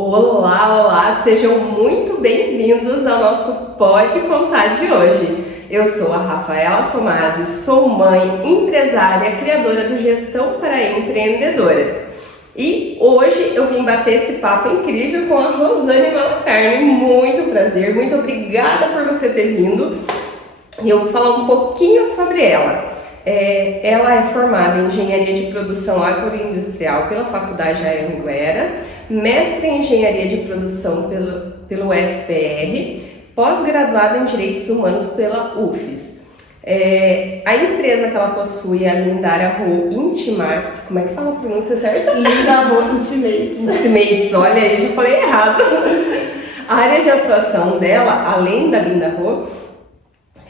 Olá, olá, sejam muito bem-vindos ao nosso Pode Contar de hoje. Eu sou a Rafaela Tomasi, sou mãe, empresária, criadora do Gestão para Empreendedoras. E hoje eu vim bater esse papo incrível com a Rosane Malacarne. Muito prazer, muito obrigada por você ter vindo. E eu vou falar um pouquinho sobre ela. Ela é formada em Engenharia de Produção Agroindustrial pela Faculdade Anhanguera, mestre em Engenharia de Produção pelo UFPR, pós-graduada em Direitos Humanos pela UFES. A empresa que ela possui é a Lindara Ho Intimate. Como é que fala a pronúncia certa? Lindara Ho Intimates. Intimates, olha aí, já falei errado. A área de atuação dela, além da Lindara Ho,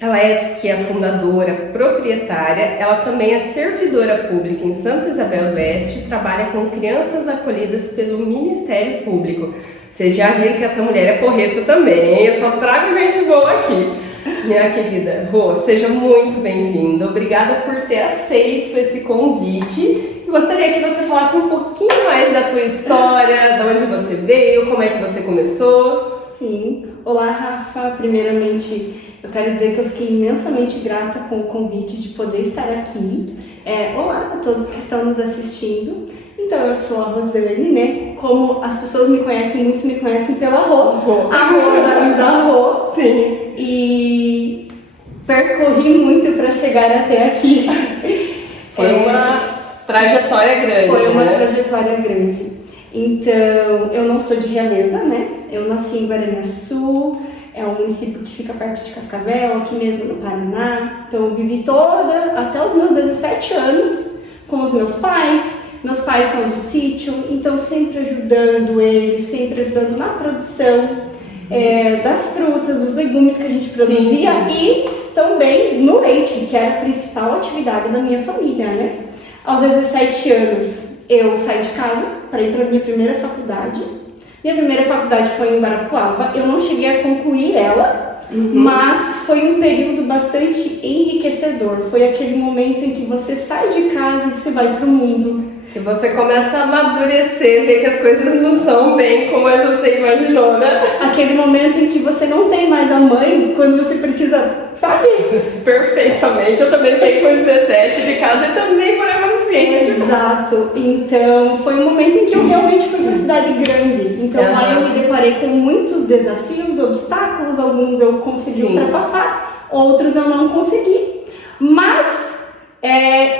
ela que é a fundadora, proprietária, ela também é servidora pública em Santa Isabel do Oeste, trabalha com crianças acolhidas pelo Ministério Público. Vocês já viram que essa mulher é porreta também, eu só trago gente boa aqui. Minha querida Rô, seja muito bem-vinda, obrigada por ter aceito esse convite. Eu gostaria que você falasse um pouquinho mais da tua história, de onde você veio, como é que você começou. Sim, olá Rafa, primeiramente eu quero dizer que eu fiquei imensamente grata com o convite de poder estar aqui. Olá a todos que estão nos assistindo. Então, eu sou a Rosane, né? Como as pessoas me conhecem, muitos me conhecem pela Rô, a Rô da Lindara Ho. Sim. E percorri muito para chegar até aqui. Foi uma trajetória grande. Foi uma trajetória grande. Então, eu não sou de Realeza, né? Eu nasci em Guaraniaçu. É um município que fica perto de Cascavel, aqui mesmo no Paraná. Então eu vivi até os meus 17 anos com os meus pais. Meus pais são do sítio, então sempre ajudando eles, sempre ajudando na produção das frutas, dos legumes que a gente produzia. Sim. E também no leite, que era a principal atividade da minha família, né? Aos 17 anos eu saí de casa para ir para a minha primeira faculdade. Minha primeira faculdade foi em Guarapuava, eu não cheguei a concluir ela, mas foi um período bastante enriquecedor. Foi aquele momento em que você sai de casa e você vai para o mundo. E você começa a amadurecer, ver que as coisas não são bem como você imaginou, né? Aquele momento em que você não tem mais a mãe quando você precisa, sabe? Perfeitamente, eu também saí com 17 de casa e também morava no sítio. Exato, então foi um momento em que eu realmente fui para uma cidade grande. Então lá eu me deparei com muitos desafios, obstáculos, alguns eu consegui ultrapassar, outros eu não consegui. Mas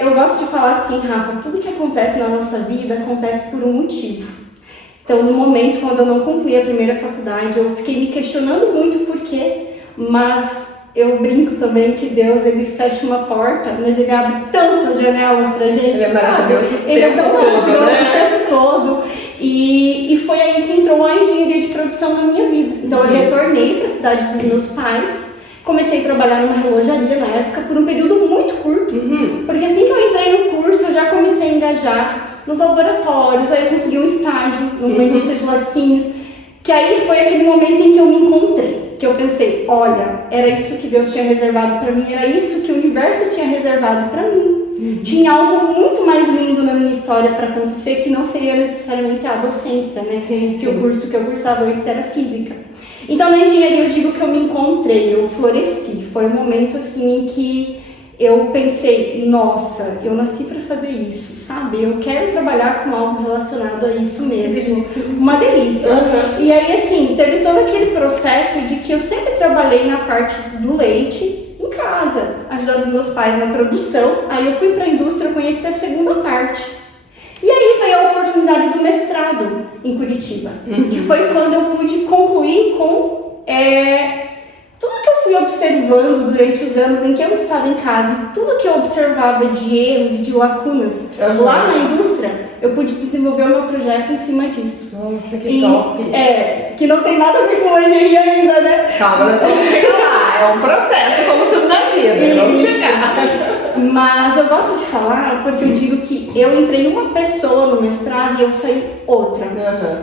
eu gosto de falar assim, Rafa, tudo que acontece na nossa vida acontece por um motivo. Então, no momento, quando eu não concluí a primeira faculdade, eu fiquei me questionando muito por quê, mas eu brinco também que Deus, ele fecha uma porta, mas ele abre tantas janelas pra gente, ele é maravilhoso, sabe? Ele é tão maravilhoso o tempo todo. E foi aí que entrou a engenharia de produção na minha vida. Então, eu retornei para a cidade dos meus pais. Comecei a trabalhar numa relojaria na época por um período muito curto, porque assim que eu entrei no curso eu já comecei a engajar nos laboratórios, aí eu consegui um estágio numa indústria de laticínios, que aí foi aquele momento em que eu me encontrei, que eu pensei, olha, era isso que Deus tinha reservado para mim, era isso que o universo tinha reservado para mim. Tinha algo muito mais lindo na minha história para acontecer, que não seria necessariamente a docência, né? Que o curso que eu cursava antes era física. Então, na engenharia eu digo que eu me encontrei, eu floresci. Foi um momento assim em que eu pensei, nossa, eu nasci para fazer isso, sabe? Eu quero trabalhar com algo relacionado a isso mesmo. Uma delícia. E aí, assim, teve todo aquele processo de que eu sempre trabalhei na parte do leite em casa, ajudando meus pais na produção. Aí eu fui para a indústria, conheci a segunda parte. E aí veio a oportunidade do mestrado em Curitiba, que foi quando eu pude concluir com tudo que eu fui observando durante os anos em que eu estava em casa, tudo que eu observava de erros e de lacunas lá na indústria, eu pude desenvolver o meu projeto em cima disso. Nossa, que top! Que não tem nada a ver com engenharia ainda, né? Calma, nós vamos chegar lá, é um processo como tudo na vida, vamos chegar. Mas eu gosto de falar porque eu digo que eu entrei uma pessoa no mestrado e eu saí outra.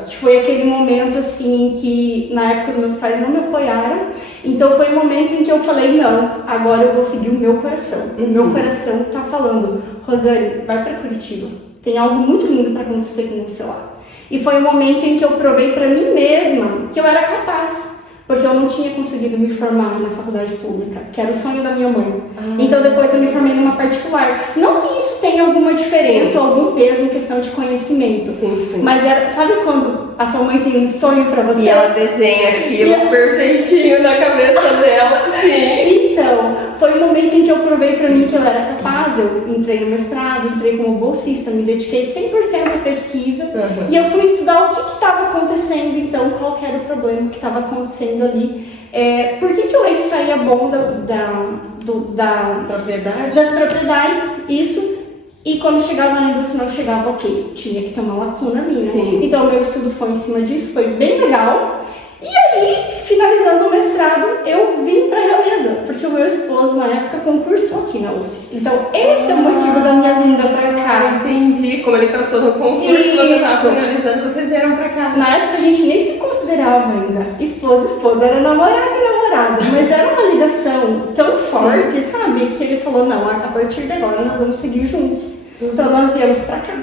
Que foi aquele momento assim que na época os meus pais não me apoiaram. Então foi o momento em que eu falei, não, agora eu vou seguir o meu coração. O meu coração tá falando, Rosane, vai para Curitiba. Tem algo muito lindo para acontecer com você lá. E foi o momento em que eu provei para mim mesma que eu era capaz. Porque eu não tinha conseguido me formar na faculdade pública, que era o sonho da minha mãe. Então depois eu me formei numa particular. Não que isso tenha alguma diferença ou algum peso em questão de conhecimento. Sim. Mas era, sabe quando a tua mãe tem um sonho pra você? E ela desenha aquilo perfeitinho na cabeça dela. Sim. Então, foi o momento em que eu provei pra mim que eu era capaz. Eu entrei no mestrado, entrei como bolsista, me dediquei 100% à pesquisa. E eu fui estudar o que estava acontecendo, então, qual que era o problema que estava acontecendo ali. Por que o leite saía bom das propriedades, isso, e quando chegava na indústria não chegava, ok, tinha que ter uma lacuna ali, né? Sim. Então o meu estudo foi em cima disso, foi bem legal. E aí, finalizando o mestrado, eu vim pra Realeza, porque o meu esposo na época concursou aqui na UFES. Então esse é o motivo da minha vinda pra cá. Entendi, como ele passou no concurso, Isso. você estava finalizando, vocês vieram pra cá. Na época a gente nem se considerava ainda esposa, era namorada e namorada, mas era uma ligação tão forte, sabe, que ele falou, não, a partir de agora nós vamos seguir juntos. Então nós viemos pra cá.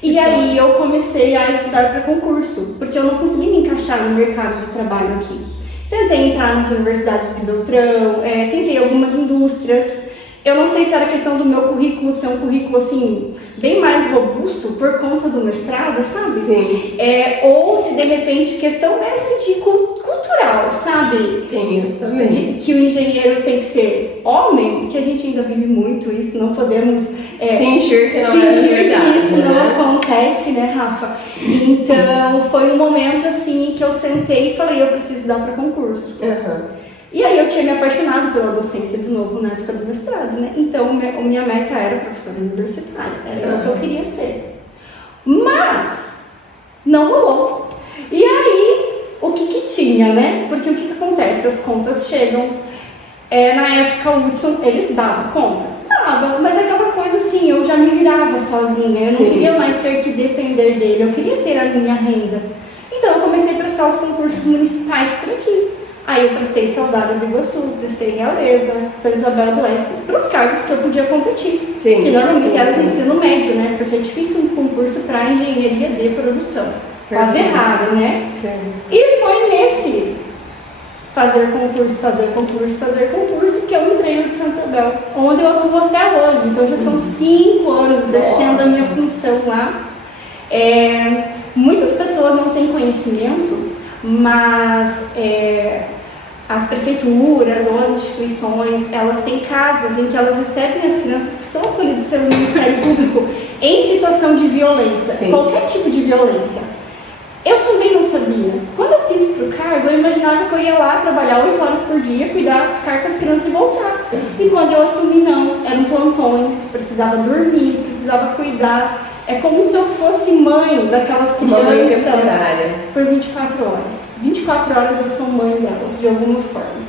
E aí eu comecei a estudar para concurso, porque eu não conseguia me encaixar no mercado de trabalho aqui. Tentei entrar nas universidades de Beltrão, tentei algumas indústrias. Eu não sei se era questão do meu currículo ser um currículo assim, bem mais robusto por conta do mestrado, sabe? Sim. Ou se de repente questão mesmo de cultural, sabe? Tem isso também. Que o engenheiro tem que ser homem, que a gente ainda vive muito isso, não podemos fingir que não é fingir verdade, que isso né? não acontece, né, Rafa? Então foi um momento assim que eu sentei e falei, eu preciso dar para concurso. E aí eu tinha me apaixonado pela docência de novo na época do mestrado, né? Então minha meta era professora universitária, era isso que eu queria ser. Mas não rolou. E aí, o que tinha, né? Porque o que acontece? As contas chegam. Na época o Hudson, ele dava conta? Dava, mas aquela coisa assim, eu já me virava sozinha, eu não queria mais ter que depender dele, eu queria ter a minha renda. Então eu comecei a prestar os concursos municipais por aqui. Aí eu prestei Saudade do Iguaçu, prestei Realeza, São Isabel do Oeste, para os cargos que eu podia competir. Que normalmente era de ensino médio, né? Porque é difícil um concurso para engenharia de produção. Quase errado, né? Sim. E foi nesse fazer concurso que eu entrei no de Santa Isabel, onde eu atuo até hoje. Então já são 5 anos exercendo a minha função lá. Muitas pessoas não têm conhecimento, mas as prefeituras ou as instituições, elas têm casas em que elas recebem as crianças que são acolhidas pelo Ministério Público em situação de violência, qualquer tipo de violência. Eu também não sabia. Quando eu fiz pro cargo, eu imaginava que eu ia lá trabalhar 8 horas por dia, cuidar, ficar com as crianças e voltar. E quando eu assumi, não. Eram plantões, precisava dormir, precisava cuidar. É como se eu fosse mãe daquelas crianças por 24 horas. 24 horas eu sou mãe delas, de alguma forma.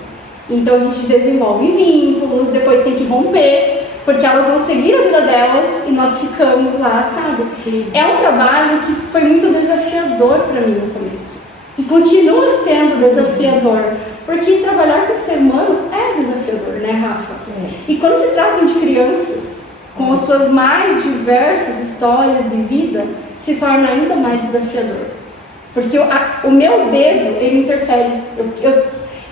Então a gente desenvolve vínculos, depois tem que romper, porque elas vão seguir a vida delas e nós ficamos lá, sabe? Sim. É um trabalho que foi muito desafiador para mim no começo. E continua sendo desafiador, porque trabalhar com o ser humano é desafiador, né, Rafa? E quando se tratam de crianças, com as suas mais diversas histórias de vida, se torna ainda mais desafiador. Porque o meu dedo, ele interfere.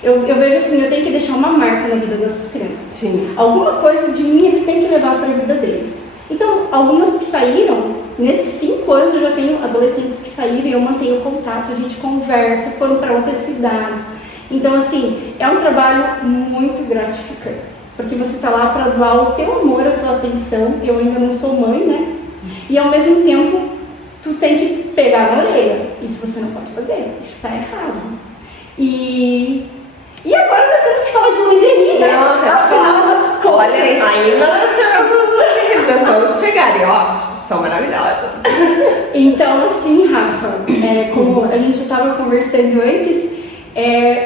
Eu vejo assim, eu tenho que deixar uma marca na vida dessas crianças. Sim. Alguma coisa de mim eles têm que levar para a vida deles. Então, algumas que saíram, nesses 5 anos eu já tenho adolescentes que saíram e eu mantenho contato, a gente conversa, foram para outras cidades. Então, assim, é um trabalho muito gratificante. Porque você está lá para doar o teu amor, a tua atenção. Eu ainda não sou mãe, né? E ao mesmo tempo, tu tem que pegar na orelha. Isso você não pode fazer, isso está errado. E agora nós temos que falar de lingerie, né? Afinal das contas. Olha, ainda não chegamos nos lingeries, nós vamos chegar e ó, são maravilhosas. Então, assim, Rafa, como a gente estava conversando antes,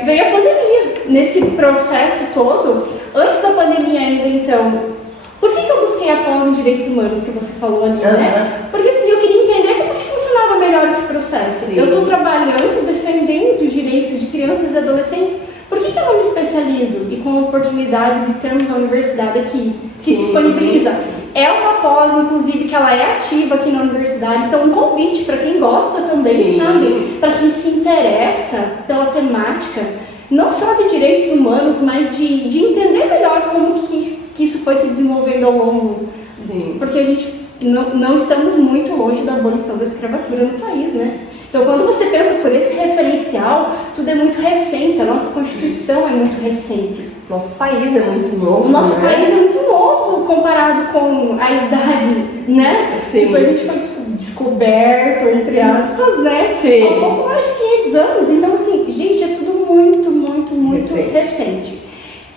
veio a pandemia. Nesse processo todo, antes da pandemia ainda, então, por que eu busquei a pós em direitos humanos que você falou ali, né? Porque assim, eu queria entender como que funcionava melhor esse processo. Sim. Eu estou trabalhando, defendendo os direitos de crianças e adolescentes. Por que eu não me especializo e com a oportunidade de termos a universidade aqui que disponibiliza? É uma pós, inclusive, que ela é ativa aqui na universidade. Então, um convite para quem gosta também, Sim. sabe? Para quem se interessa pela temática, não só de direitos humanos, mas de entender melhor como que isso foi se desenvolvendo ao longo. Sim. Porque a gente não estamos muito longe da abolição da escravatura no país, né? Então, quando você pensa por esse referencial, tudo é muito recente, a nossa Constituição é muito recente. Nosso país é muito novo, O nosso né? país é muito novo comparado com a idade, né? Sim. Tipo, a gente foi descoberto, entre aspas, né? Sim. Há um pouco mais de 500 anos. Então, assim, gente, é tudo muito recente.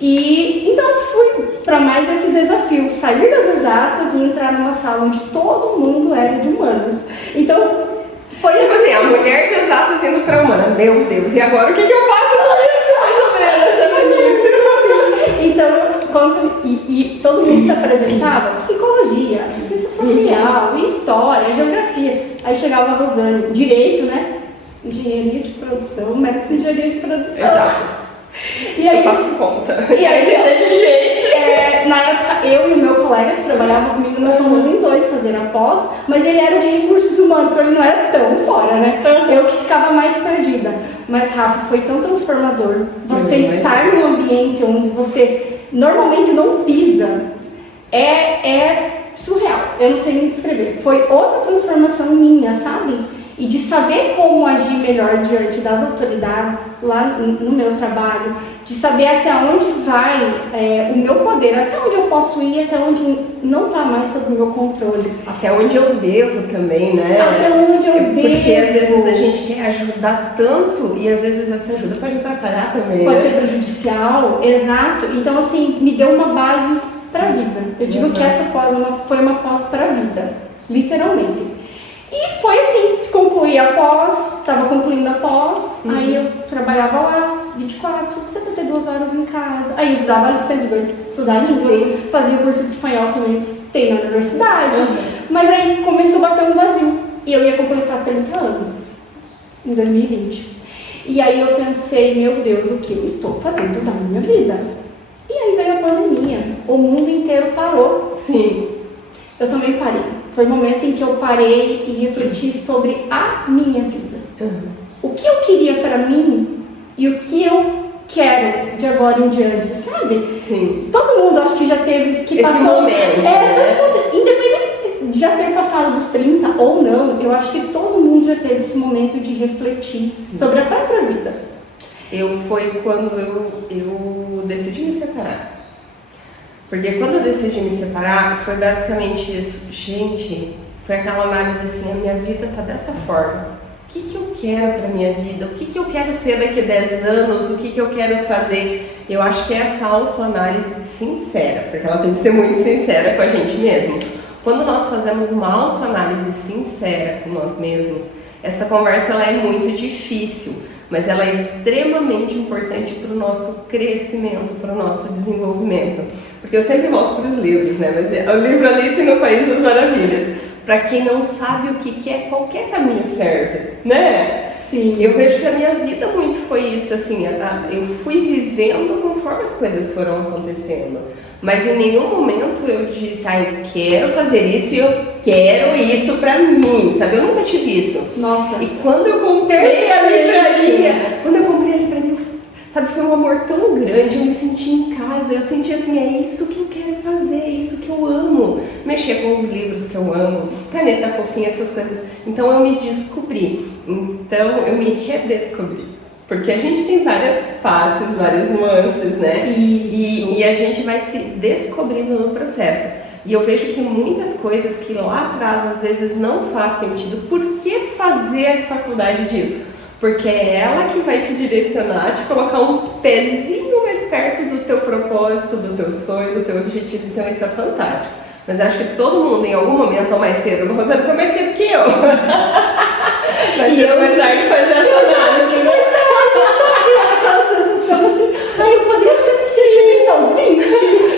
E então fui para mais esse desafio, sair das exatas e entrar numa sala onde todo mundo era de humanas. Então, foi Tipo assim, a mulher de exatas indo pra humana. Meu Deus, e agora o que eu faço com isso? Mais ou menos. Então, e todo mundo se apresentava, psicologia, assistência social, história, geografia. Aí chegava a Rosane, direito, né? Engenharia de produção, mestre em engenharia de produção. Exatas. E aí, Eu faço conta. E aí, entender de gente. na época, eu e o meu colega que trabalhava comigo, nós fomos em dois fazer a pós, mas ele era de recursos humanos, então ele não era tão fora, né? Eu que ficava mais perdida. Mas, Rafa, foi tão transformador. Você estar num ambiente onde você normalmente não pisa é surreal. Eu não sei nem descrever. Foi outra transformação minha, sabe? E de saber como agir melhor diante das autoridades lá no meu trabalho, de saber até onde vai o meu poder, até onde eu posso ir, até onde não está mais sob o meu controle. Até onde eu devo também, né? Até onde eu devo. Porque às vezes a gente quer ajudar tanto e às vezes essa ajuda pode atrapalhar também. Pode né? ser prejudicial, exato. Então, assim, me deu uma base para a vida. Eu digo que essa pós foi uma pós para a vida, literalmente. E foi assim, concluí a pós, estava concluindo a pós, aí eu trabalhava lá 24, 72 horas em casa. Aí eu estudava sempre estudar línguas, fazia o curso de espanhol também, tem na universidade. Mas aí começou a bater um vazio. E eu ia completar 30 anos, em 2020. E aí eu pensei, meu Deus, o que eu estou fazendo da minha vida? E aí veio a pandemia, o mundo inteiro parou. Sim. Eu também parei. Foi o momento em que eu parei e refleti sobre a minha vida. O que eu queria para mim e o que eu quero de agora em diante, sabe? Sim. Todo mundo acho que já teve que esse passou. Momento, todo mundo, independente de já ter passado dos 30 ou não, eu acho que todo mundo já teve esse momento de refletir sobre a própria vida. Foi quando eu decidi me separar. Porque quando eu decidi me separar, foi basicamente isso. Gente, foi aquela análise assim, a minha vida tá dessa forma. O que eu quero pra minha vida? O que eu quero ser daqui a 10 anos? O que eu quero fazer? Eu acho que é essa autoanálise sincera, porque ela tem que ser muito sincera com a gente mesmo. Quando nós fazemos uma autoanálise sincera com nós mesmos, essa conversa ela é muito difícil, mas ela é extremamente importante para o nosso crescimento, para o nosso desenvolvimento. Porque eu sempre volto para os livros, né? Mas o livro Alice no País das Maravilhas. Para quem não sabe o que é, qualquer caminho serve, né? Sim. Eu vejo que a minha vida muito foi isso, assim, eu fui vivendo conforme as coisas foram acontecendo. Mas em nenhum momento eu disse, eu quero fazer isso e eu quero isso pra mim, sabe? Eu nunca tive isso. Nossa. E quando eu comprei a livraria, sabe, foi um amor tão grande, eu me senti em casa, eu senti assim, é isso que eu quero fazer, é isso que eu amo. Mexer com os livros que eu amo, caneta fofinha, essas coisas. Então eu me descobri, então eu me redescobri. Porque a gente tem várias faces, várias nuances, né? Isso. E a gente vai se descobrindo no processo. E eu vejo que muitas coisas que lá atrás às vezes não faz sentido, por que fazer faculdade disso? Porque é ela que vai te direcionar, te colocar um pezinho mais perto do teu propósito, do teu sonho, do teu objetivo. Então isso é fantástico. Mas acho que todo mundo em algum momento ou mais cedo, o Rosane foi mais cedo que eu. Mas eu mais tarde fazer essa análise. Aquela sensação assim, eu poderia ter sentido isso aos 20.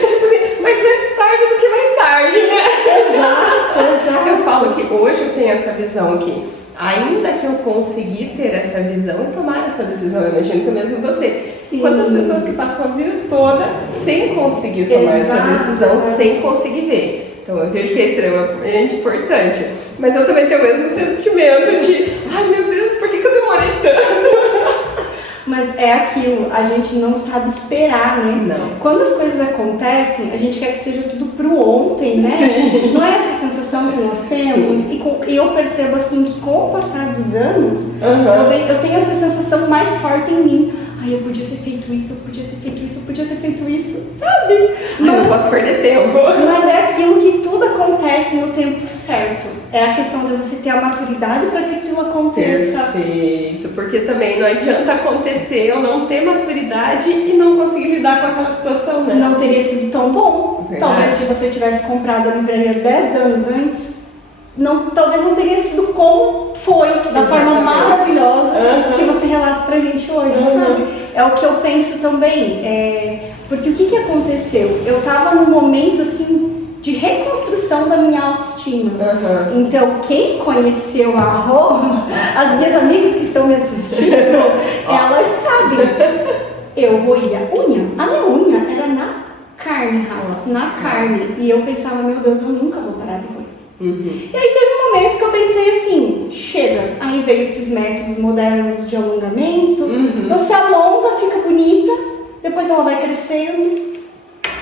Tipo assim, mas antes tarde do que mais tarde, né? Exato. Eu falo que hoje eu tenho essa visão que, ainda que eu consegui ter essa visão e tomar essa decisão, eu imagino que é mesmo você. Sim. Quantas pessoas que passam a vida toda sem conseguir tomar essa decisão, sem conseguir ver. Então eu vejo que é extremamente importante. Mas eu também tenho o mesmo sentimento de, ai meu Deus, por que eu demorei tanto? Mas é aquilo, a gente não sabe esperar, né? Não. Quando as coisas acontecem, a gente quer que seja tudo pro ontem, né? Sim. Não é essa sensação que nós temos? E eu percebo assim que com o passar dos anos, eu tenho essa sensação mais forte em mim. Ai, eu podia ter feito isso, eu podia ter feito isso, eu podia ter feito isso, sabe? Mas eu não posso perder tempo. Mas é aquilo que tudo acontece no tempo certo. É a questão de você ter a maturidade para que aquilo aconteça. Perfeito, porque também não adianta acontecer eu não ter maturidade e não conseguir lidar com aquela situação, né? Não teria sido tão bom. Verdade. Talvez se você tivesse comprado a livraria 10 anos antes, talvez não teria sido como foi, da forma maravilhosa que você relata pra gente hoje, sabe? É o que eu penso também. Porque o que aconteceu? Eu tava num momento assim de reconstrução da minha autoestima. Então, quem conheceu a Rô, as minhas amigas que estão me assistindo, elas sabem. Eu roía unha. A minha unha era na carne, Rafa, na carne. E eu pensava, meu Deus, eu nunca vou parar de roer. E aí teve um momento que eu pensei assim, chega. Aí veio esses métodos modernos de alongamento. Você alonga, fica bonita, depois ela vai crescendo.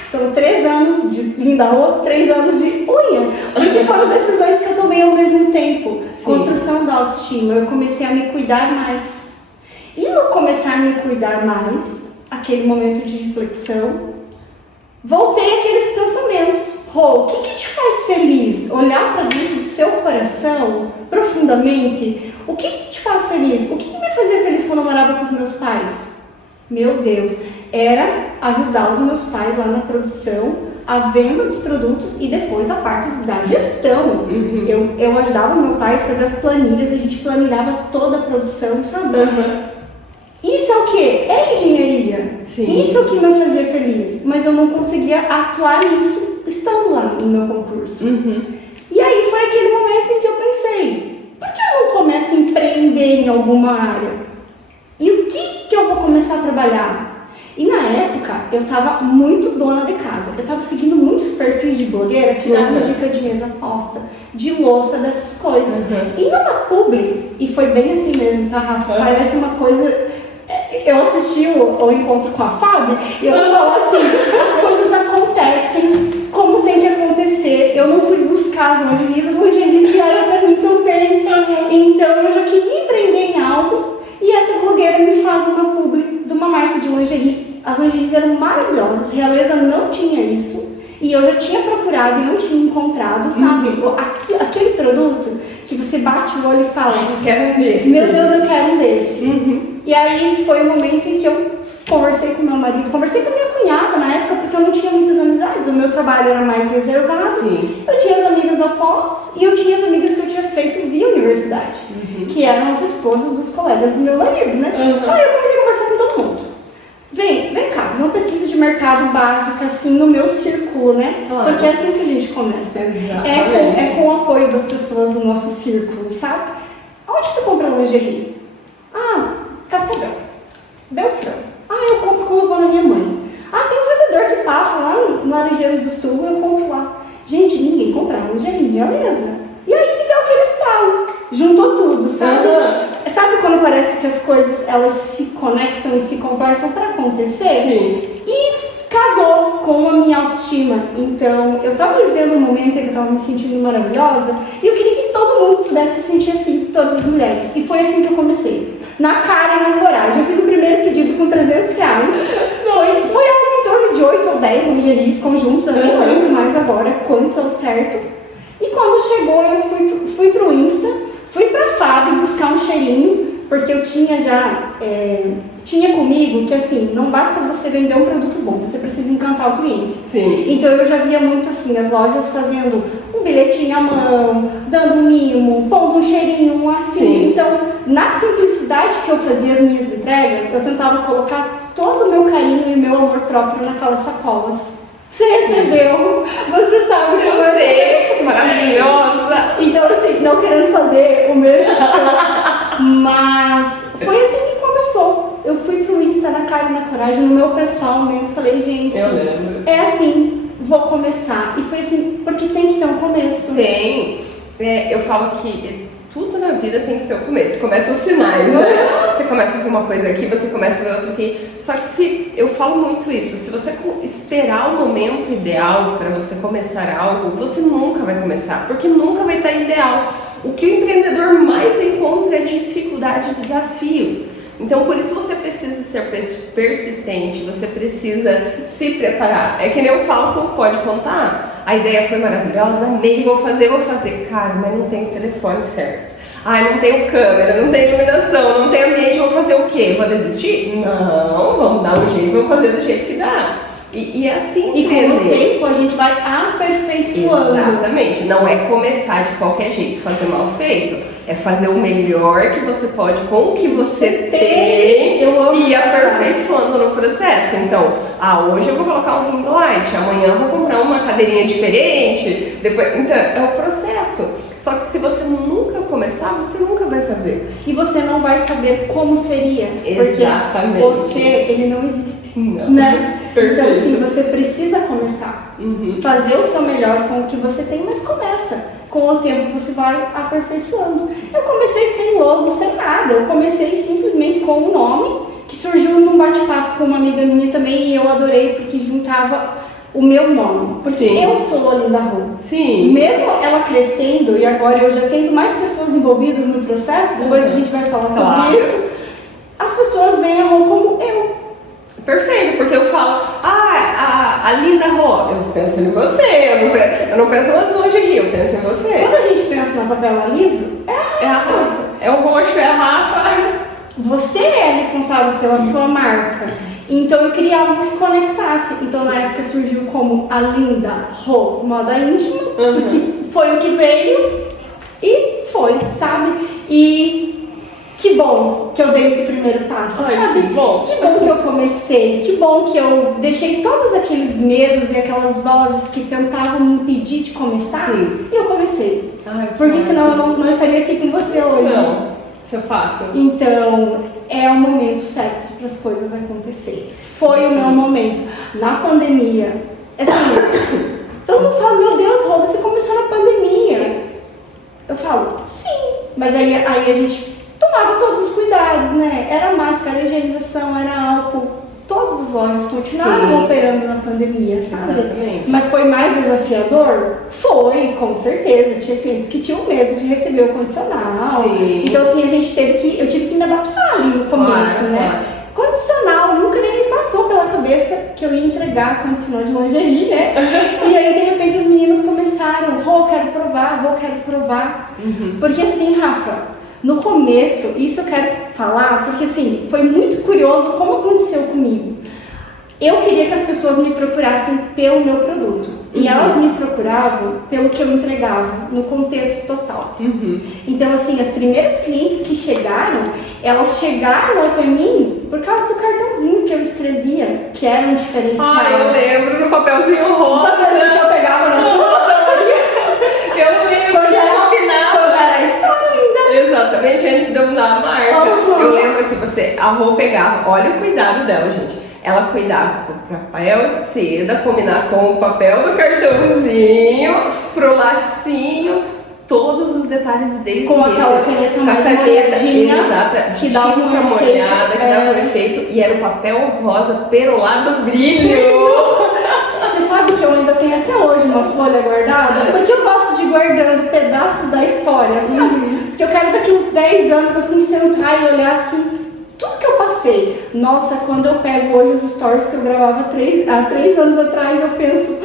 São 3 anos de linda rua, 3 anos de unha. Porque foram decisões que eu tomei ao mesmo tempo. Sim. Construção da autoestima. Eu comecei a me cuidar mais. E no começar a me cuidar mais, aquele momento de reflexão, voltei àqueles pensamentos. O que te faz feliz? Olhar para dentro do seu coração, profundamente. O que te faz feliz? O que me fazia feliz quando eu morava com os meus pais? Meu Deus, era ajudar os meus pais lá na produção, a venda dos produtos e depois a parte da gestão. Eu ajudava meu pai a fazer as planilhas, a gente planilhava toda a produção, sabe? Isso é o quê? É engenharia. Sim. Isso é o que me fazia feliz. Mas eu não conseguia atuar nisso estando lá no meu concurso. E aí foi aquele momento em que eu pensei, por que eu não começo a empreender em alguma área? E o que eu vou começar a trabalhar? E na época, eu estava muito dona de casa. Eu estava seguindo muitos perfis de blogueira que davam dica de mesa posta, de louça, dessas coisas. E numa publi, e foi bem assim mesmo, tá, Rafa? Parece uma coisa... Eu assisti o encontro com a Fábio e ela falou assim, as coisas acontecem como tem que acontecer. Eu não fui buscar as lingeries vieram até mim também. Então eu já queria empreender em algo e essa blogueira me faz uma publi de uma marca de lingerie. As lingeries eram maravilhosas, Realeza não tinha isso. E eu já tinha procurado e não tinha encontrado, sabe? Aquele produto que você bate o olho e fala, eu quero um desse. Meu Deus, eu quero um desse. E aí foi o momento em que eu conversei com meu marido, conversei com a minha cunhada na época, porque eu não tinha muitas amizades, o meu trabalho era mais reservado. Eu tinha as amigas da pós e eu tinha as amigas que eu tinha feito via universidade, que eram as esposas dos colegas do meu marido, né? Aí eu comecei a conversar com todo mundo. Vem cá, fiz uma pesquisa de mercado básica, assim, no meu círculo, né? Claro. Porque é assim que a gente começa. É com o apoio das pessoas do nosso círculo, sabe? Onde você compra lingerie? Cascavel. Beltrão. Eu compro quando eu vou na minha mãe. Tem um vendedor que passa lá no Laranjeiras do Sul, eu compro lá. Gente, ninguém comprava lingerie, beleza. E aí me deu aquele estalo. Juntou tudo, sabe? Sabe quando parece que as coisas, elas se conectam e se comportam para acontecer? Sim. E casou com a minha autoestima. Então, eu tava vivendo um momento em que eu tava me sentindo maravilhosa e eu queria que todo mundo pudesse se sentir assim, todas as mulheres. E foi assim que eu comecei. Na cara e na coragem. Eu fiz o primeiro pedido com R$300. Foi algo em torno de 8 ou 10 lingeries conjuntos, eu nem lembro mais agora quantos ao certo. E quando chegou, eu fui pro Insta, fui pra Fábio buscar um cheirinho, porque eu tinha já, tinha comigo que assim, não basta você vender um produto bom, você precisa encantar o cliente. Sim. Então eu já via muito assim, as lojas fazendo um bilhetinho à mão, dando um mimo, pondo um cheirinho assim. Sim. Então, na simplicidade que eu fazia as minhas entregas, eu tentava colocar todo o meu carinho e o meu amor próprio naquelas sacolas. Você recebeu, você sabe que eu sei, maravilhosa. Então assim, não querendo fazer o meu show, mas foi assim que começou. Eu fui pro Insta na cara e na coragem, no meu pessoal mesmo, falei, gente, eu lembro. É assim, vou começar. E foi assim, porque tem que ter um começo. Tem. Eu falo que tudo na vida tem que ter um começo. Começam os sinais, né? Você começa a ver uma coisa aqui, você começa a ver outra aqui. Só que eu falo muito isso, se você esperar o momento ideal para você começar algo, você nunca vai começar, porque nunca vai estar ideal. O que o empreendedor mais encontra é dificuldade e desafios. Então, por isso você precisa ser persistente, você precisa se preparar. É que nem eu falo como pode contar. A ideia foi maravilhosa, amei, vou fazer. Cara, mas não tem o telefone certo. Não tenho câmera, não tenho iluminação, não tenho ambiente, vou fazer o quê? Vou desistir? Não, vamos dar um jeito, vamos fazer do jeito que dá. E é assim, e com o tempo a gente vai aperfeiçoando. Exatamente, não é começar de qualquer jeito, fazer mal feito, é fazer o melhor que você pode com o que você tem e aperfeiçoando no processo. Então, hoje eu vou colocar um ring light, amanhã eu vou comprar uma cadeirinha diferente, depois, então é o processo. Só que se você nunca começar, você nunca vai fazer. E você não vai saber como seria. Exatamente. Porque você, ele não existe. Não. Né? Perfeito. Então, assim, você precisa começar. Fazer o seu melhor com o que você tem, mas começa. Com o tempo você vai aperfeiçoando. Eu comecei sem logo, sem nada. Eu comecei simplesmente com um nome que surgiu num bate-papo com uma amiga minha também e eu adorei porque juntava o meu nome, porque Sim. eu sou Olinda Rô. Sim. Mesmo ela crescendo e agora eu já tendo mais pessoas envolvidas no processo, depois a gente vai falar sobre isso, as pessoas veem a Rô como eu. Perfeito, porque eu falo, a Linda Rô, eu penso em você, eu não penso nas lingerie, eu penso em você. Quando a gente pensa na papel livro, é a Rafa. É o roxo, é a Rafa. Você é responsável pela sua marca. Então eu queria algo que conectasse. Então na época surgiu como a Linda Rô Moda Íntima, porque foi o que veio e foi, sabe? E que bom que eu dei esse primeiro passo, sabe? Que bom que eu comecei, que bom que eu deixei todos aqueles medos e aquelas vozes que tentavam me impedir de começar. Sim. E eu comecei. Porque senão eu não estaria aqui com você hoje. Não. Seu fato. Então, é o momento certo para as coisas acontecerem. Foi o meu momento. Na pandemia, assim, todo mundo fala, meu Deus, Rô, você começou na pandemia. Sim. Eu falo, sim. Mas aí a gente tomava todos os cuidados, né? Era máscara, higienização, era álcool. Todas as lojas continuaram operando na pandemia, sabe? Exatamente. Mas foi mais desafiador? Foi, com certeza. Tinha clientes que tinham medo de receber o condicional. Sim. Então, assim, eu tive que me adaptar ali no começo, né? Condicional, nunca nem me passou pela cabeça que eu ia entregar condicional de lingerie, né? E aí, de repente, as meninas começaram, Rô, quero provar. Porque assim, Rafa, no começo, isso eu quero falar, porque assim, foi muito curioso como aconteceu comigo. Eu queria que as pessoas me procurassem pelo meu produto. E elas me procuravam pelo que eu entregava, no contexto total. Então, assim, as primeiras clientes que chegaram, elas chegaram até mim por causa do cartãozinho que eu escrevia, que era um diferencial. Eu lembro, no papelzinho rosa. O papelzinho que eu pegava na sua papelaria. Eu lembro, quando era a história ainda. Exatamente, antes de eu mudar a marca. Eu lembro que a Rô pegava, olha o cuidado dela, gente. Ela cuidava pro papel de seda, combinar com o papel do cartãozinho, pro lacinho, todos os detalhes desde com aquela caneta mais molhadinha, que dava uma molhada, que dava um efeito, e era o papel rosa perolado brilho. Você sabe que eu ainda tenho até hoje uma folha guardada? Porque eu gosto de ir guardando pedaços da história, sabe? Porque eu quero daqui uns 10 anos assim sentar e olhar assim tudo que eu passei. Nossa, quando eu pego hoje os stories que eu gravava há 3 anos atrás, eu penso,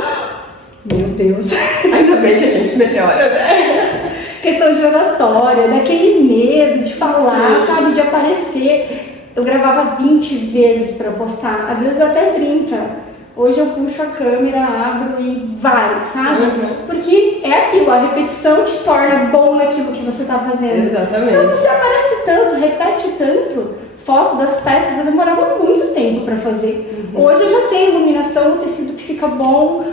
meu Deus, ainda bem que a gente melhora, né? Questão de oratória, daquele medo de falar, sabe, de aparecer. Eu gravava 20 vezes para postar, às vezes até 30. Hoje eu puxo a câmera, abro e vai, sabe? Porque é aquilo, a repetição te torna bom naquilo que você tá fazendo. Exatamente. Então você aparece tanto, repete tanto, foto das peças, eu demorava muito tempo para fazer. Hoje eu já sei a iluminação, o tecido que fica bom,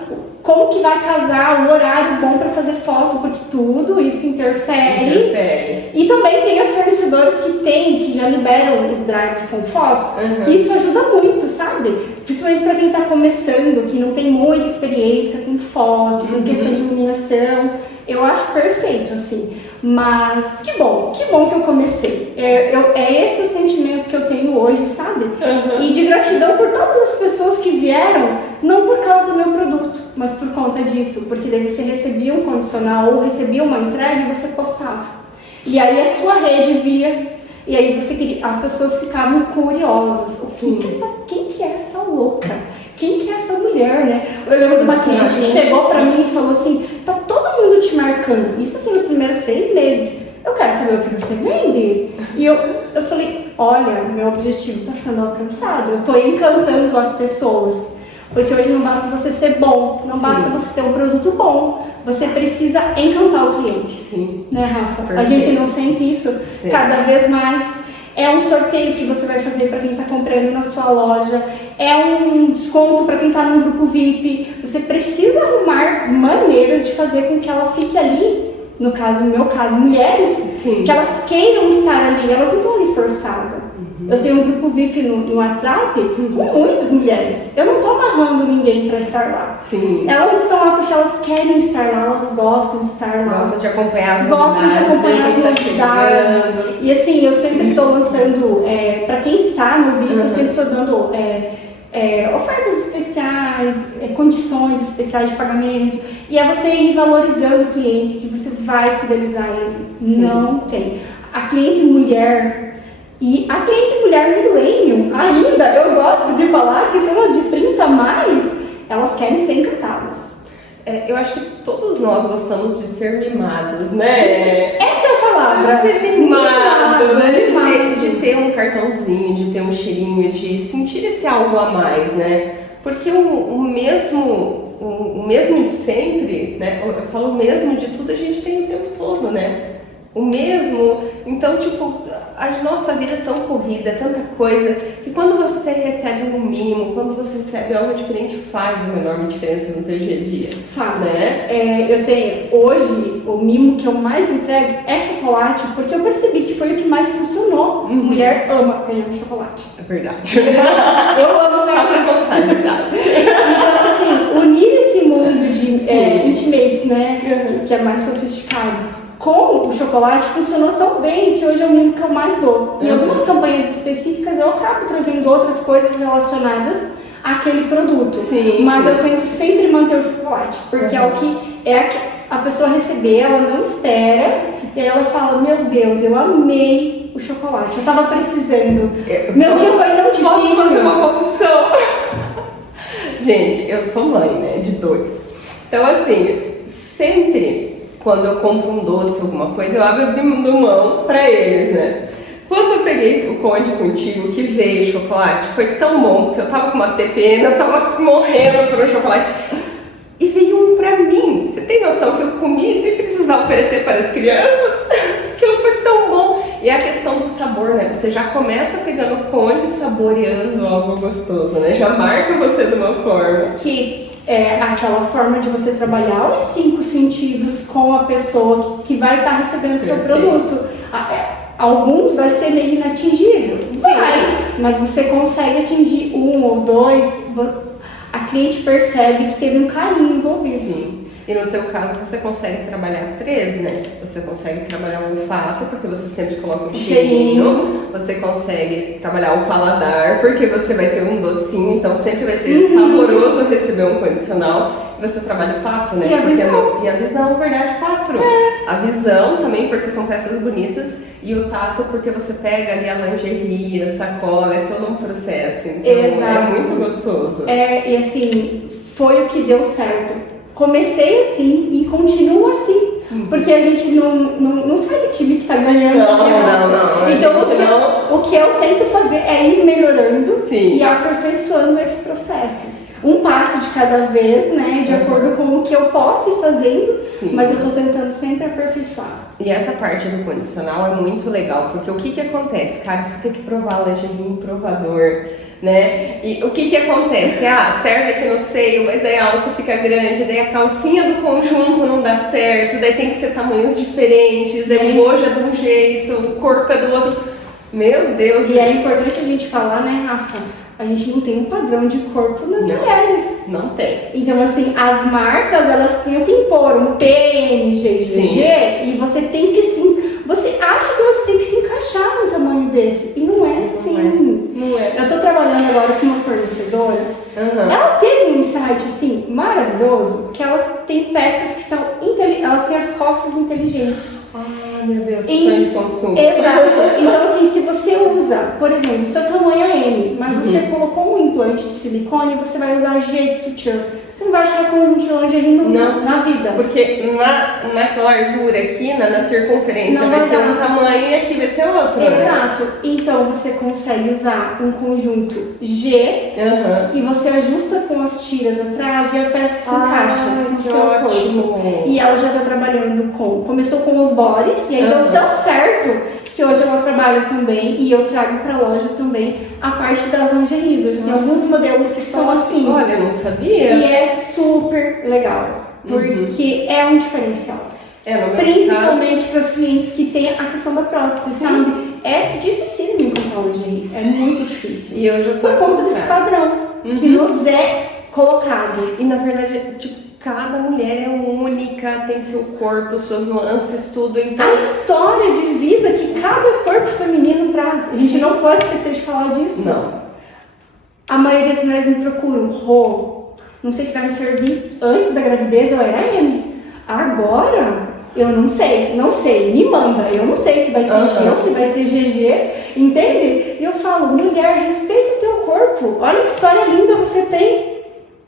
como que vai casar, o horário bom para fazer foto, porque tudo isso interfere. E também tem as fornecedoras que já liberam os drives com fotos, que isso ajuda muito, sabe? Principalmente para quem está começando, que não tem muita experiência com foto, com questão de iluminação. Eu acho perfeito, assim. Mas que bom que eu comecei. É esse o sentimento que eu tenho hoje, sabe? E de gratidão por todas as pessoas que vieram, não por causa do meu produto, mas por conta disso. Porque daí você recebia um condicional ou recebia uma entrega e você postava. E aí a sua rede via, e aí as pessoas ficavam curiosas. Quem que é essa louca? Quem que é essa mulher, né? Eu lembro de uma cliente que chegou pra mim e falou assim, tá todo mundo te marcando, isso assim nos primeiros 6 meses, eu quero saber o que você vende. E eu falei, olha, meu objetivo está sendo alcançado, eu estou encantando as pessoas, porque hoje não basta você ser bom, não basta você ter um produto bom, você precisa encantar o cliente. Sim. Né, Rafa? Perfeito. A gente não sente isso cada vez mais. É um sorteio que você vai fazer para quem está comprando na sua loja, é um desconto para quem está num grupo VIP. Você precisa arrumar maneiras de fazer com que ela fique ali, no meu caso, mulheres, que elas queiram estar ali, elas não estão ali forçadas. Eu tenho um grupo VIP no WhatsApp com muitas mulheres. Eu não estou amarrando ninguém para estar lá. Elas estão lá porque elas querem estar lá, elas gostam de estar lá. Gostam de acompanhar as novidades. E assim, eu sempre estou lançando, para quem está no VIP, eu sempre estou dando ofertas especiais, condições especiais de pagamento. E é você ir valorizando o cliente, que você vai fidelizar ele. Não tem. A cliente mulher... E a cliente mulher millennium, ainda, eu gosto de falar que são as de 30 a mais, elas querem ser encantadas. Eu acho que todos nós gostamos de ser mimados, né? Essa é a palavra. Ser mimado, né? De ter um cartãozinho, de ter um cheirinho, de sentir esse algo a mais, né? Porque o mesmo de sempre, né? Eu falo o mesmo de tudo, a gente tem o tempo todo, né? O mesmo, então, tipo, a nossa vida é tão corrida, é tanta coisa, que quando você recebe um mimo, quando você recebe algo diferente, faz uma enorme diferença no teu dia a dia. Faz. Né? Eu tenho, hoje, o mimo que eu mais entrego é chocolate, porque eu percebi que foi o que mais funcionou. Mulher ama ganhar chocolate. É verdade. Eu amo ganhar chocolate. É verdade. Então, assim, unir esse mundo de intimates, né, que é mais sofisticado, com o chocolate funcionou tão bem que hoje é o mimo que eu mais dou. Em algumas campanhas específicas eu acabo trazendo outras coisas relacionadas àquele produto. Mas eu tento sempre manter o chocolate, porque é o que a pessoa receber, ela não espera, e aí ela fala, meu Deus, eu amei o chocolate, eu tava precisando. Meu dia foi tão difícil. Posso fazer uma confissão? Gente, eu sou mãe, né, de 2. Então assim, sempre quando eu compro um doce, alguma coisa, eu abro mão pra eles, né? Quando eu peguei o Conde Contigo, que veio chocolate, foi tão bom, porque eu tava com uma TPM, eu tava morrendo por um chocolate. E veio um pra mim. Você tem noção que eu comi sem precisar oferecer para as crianças? Aquilo foi tão bom. E a questão do sabor, né? Você já começa pegando o Conde, saboreando algo gostoso, né? Já marca você de uma forma. Que é aquela forma de você trabalhar os 5 sentidos com a pessoa que vai estar recebendo o seu produto. Alguns vai ser meio inatingível, mas você consegue atingir 1 ou 2, a cliente percebe que teve um carinho envolvido. Sim. E no teu caso você consegue trabalhar 3, né? Você consegue trabalhar o olfato, porque você sempre coloca um cheirinho. Você consegue trabalhar o paladar, porque você vai ter um docinho, então sempre vai ser saboroso receber um condicional. E você trabalha o tato, né? E a visão. E a visão, verdade, 4. A visão também, porque são peças bonitas. E o tato, porque você pega ali a lingerie, a sacola, é todo um processo. Então é muito gostoso. E assim, foi o que deu certo. Comecei assim e continuo assim, porque a gente não sabe o time que tá ganhando. Não. Então o que eu tento fazer é ir melhorando e aperfeiçoando esse processo. um passo de cada vez, né? De acordo com o que eu posso ir fazendo, Sim. mas eu tô tentando sempre aperfeiçoar. E essa parte do condicional é muito legal, porque o que acontece? Cara, você tem que provar a lingerie em provador, né? E o que acontece? Ah, serve aqui no seio, mas daí a alça fica grande, daí a calcinha do conjunto não dá certo, daí tem que ser tamanhos diferentes, daí o bojo é de um jeito, o corpo é do outro. Meu Deus! E é importante a gente falar, né, Rafa? A gente não tem um padrão de corpo nas mulheres. Não tem. Então, assim, as marcas, elas tentam impor um PMG, GG, e você tem que sim. Você acha que você tem que se encaixar no tamanho desse. E não é assim. Não é. Eu tô trabalhando agora com uma fornecedora. Ela teve um insight, assim, maravilhoso, que ela tem peças que são elas têm as costas inteligentes. Ah, meu Deus, sonho de consumo. Exato. Então, assim, se você usa, por exemplo, seu tamanho é M, mas você colocou um implante de silicone, você vai usar G de sutiã. Você não vai achar conjunto de lingerie na vida. Porque na largura aqui, na circunferência, não vai ser um tamanho e aqui vai ser outro. Exato. Né? Então, você consegue usar um conjunto G e você ajusta com as tiras atrás e a peça se encaixa no seu corpo. E ela já está trabalhando começou com os bodies e aí deu tão certo que hoje ela trabalha também e eu trago para a loja também a parte das lingeries. Hoje tem alguns modelos que são assim. Olha, eu não sabia. E é super legal, porque é um diferencial. Principalmente para os clientes que têm a questão da prótese, sabe? É difícil encontrar lingerie, é muito difícil. E eu já sou por conta desse padrão que nos é colocado. E na verdade, tipo, cada mulher é única, tem seu corpo, suas nuances, tudo. Então... A história de vida que cada corpo feminino traz. A gente não pode esquecer de falar disso. Não. A maioria das mulheres me procuram, não sei se vai me servir. Antes da gravidez eu era M. Agora, eu não sei, me manda. Eu não sei se vai ser G ou se vai ser GG, entende? E eu falo, mulher, respeita o teu corpo. Olha que história linda você tem.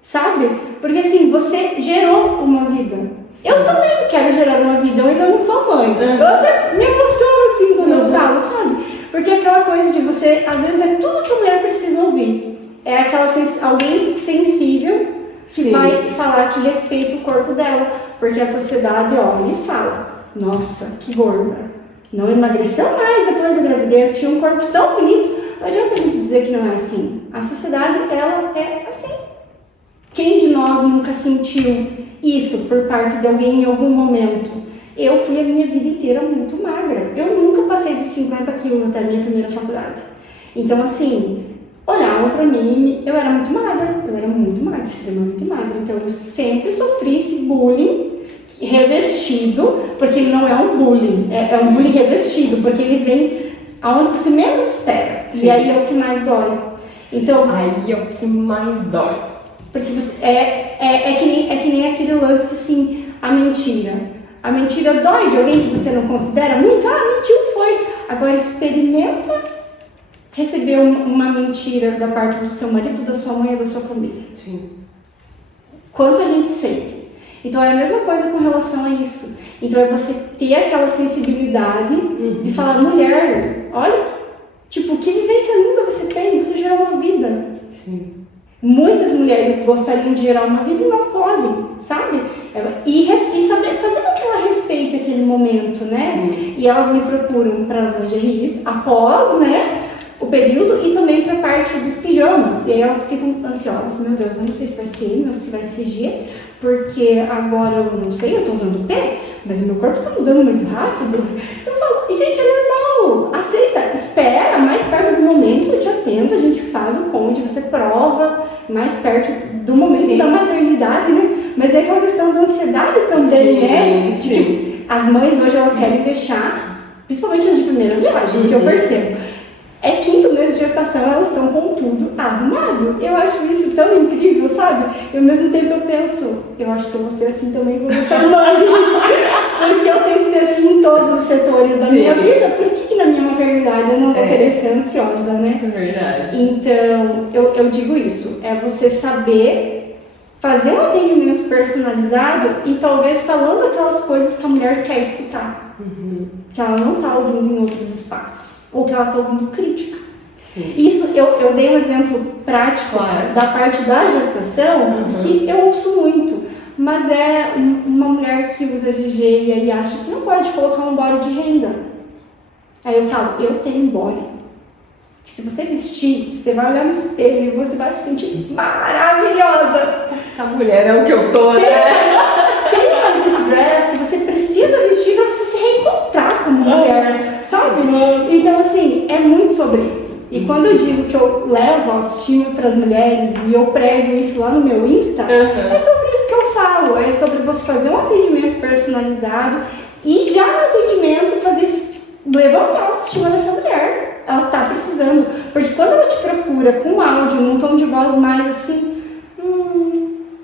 Sabe? Porque assim, você gerou uma vida. Sim. Eu também quero gerar uma vida, eu ainda não sou mãe. Eu até me emociono assim quando eu falo, sabe? Porque aquela coisa de você, às vezes é tudo que a mulher precisa ouvir. É aquela alguém sensível que vai falar que respeita o corpo dela. Porque a sociedade olha e fala, nossa, que gorda. Não emagreceu mais depois da gravidez, tinha um corpo tão bonito. Não adianta a gente dizer que não é assim. A sociedade, ela é assim. Quem de nós nunca sentiu isso por parte de alguém em algum momento? Eu fui a minha vida inteira muito magra. Eu nunca passei dos 50 quilos até a minha primeira faculdade. Então, assim, olhavam pra mim, eu era muito magra, extremamente magra. Então, eu sempre sofri esse bullying revestido, porque ele não é um bullying, é um bullying revestido, porque ele vem aonde você menos espera. Sim. E aí é o que mais dói. Então, aí é o que mais dói. Porque você, é que nem aquele lance assim, a mentira. A mentira dói de alguém que você não considera muito. Mentiu, foi. Agora experimenta receber uma mentira da parte do seu marido, da sua mãe ou da sua família. Sim. Quanto a gente sente. Então é a mesma coisa com relação a isso. Então é você ter aquela sensibilidade de falar, mulher, olha, tipo, que vivência linda você tem, você gerou uma vida. Sim. Muitas mulheres gostariam de gerar uma vida e não podem, sabe? E saber fazer com que ela respeite aquele momento, né? Sim. E elas me procuram para as lingeries após, né, o período e também para a parte dos pijamas. E aí elas ficam ansiosas. Meu Deus, eu não sei se vai ser M ou se vai ser G, porque agora eu não sei, eu tô usando o P, mas o meu corpo tá mudando muito rápido. Eu falo, gente, é normal, aceita, espera, mais perto do momento eu te atendo, a gente faz o conde, você prova, mais perto do momento da maternidade, né? Mas vem aquela questão da ansiedade também, né? De que as mães hoje elas querem deixar, principalmente as de primeira viagem, que eu percebo. É 5º mês de gestação, elas estão com tudo arrumado. Eu acho isso tão incrível, sabe? E ao mesmo tempo eu penso, eu acho que eu vou ser assim também quando eu for mãe. Porque eu tenho que ser assim em todos os setores da minha vida. Por que na minha maternidade eu não vou querer ser ansiosa, né? É verdade. Então, eu digo isso. É você saber fazer um atendimento personalizado e talvez falando aquelas coisas que a mulher quer escutar. Que ela não está ouvindo em outros espaços. Ou que ela está ouvindo crítica. Sim. Isso, eu dei um exemplo prático da parte da gestação, que eu ouço muito, mas é uma mulher que usa GG e aí acha que não pode colocar um body de renda. Aí eu falo, eu tenho body. Que se você vestir, você vai olhar no espelho e você vai se sentir maravilhosa. A mulher é o que eu tô, né? Tem uma slip dress que você precisa vestir pra você se reencontrar como mulher, sabe? Então, assim, é muito sobre isso. E quando eu digo que eu levo a autoestima para as mulheres e eu prego isso lá no meu Insta, é sobre isso que eu falo. É sobre você fazer um atendimento personalizado e já no atendimento levantar a autoestima dessa mulher. Ela tá precisando. Porque quando ela te procura com áudio, num tom de voz mais assim,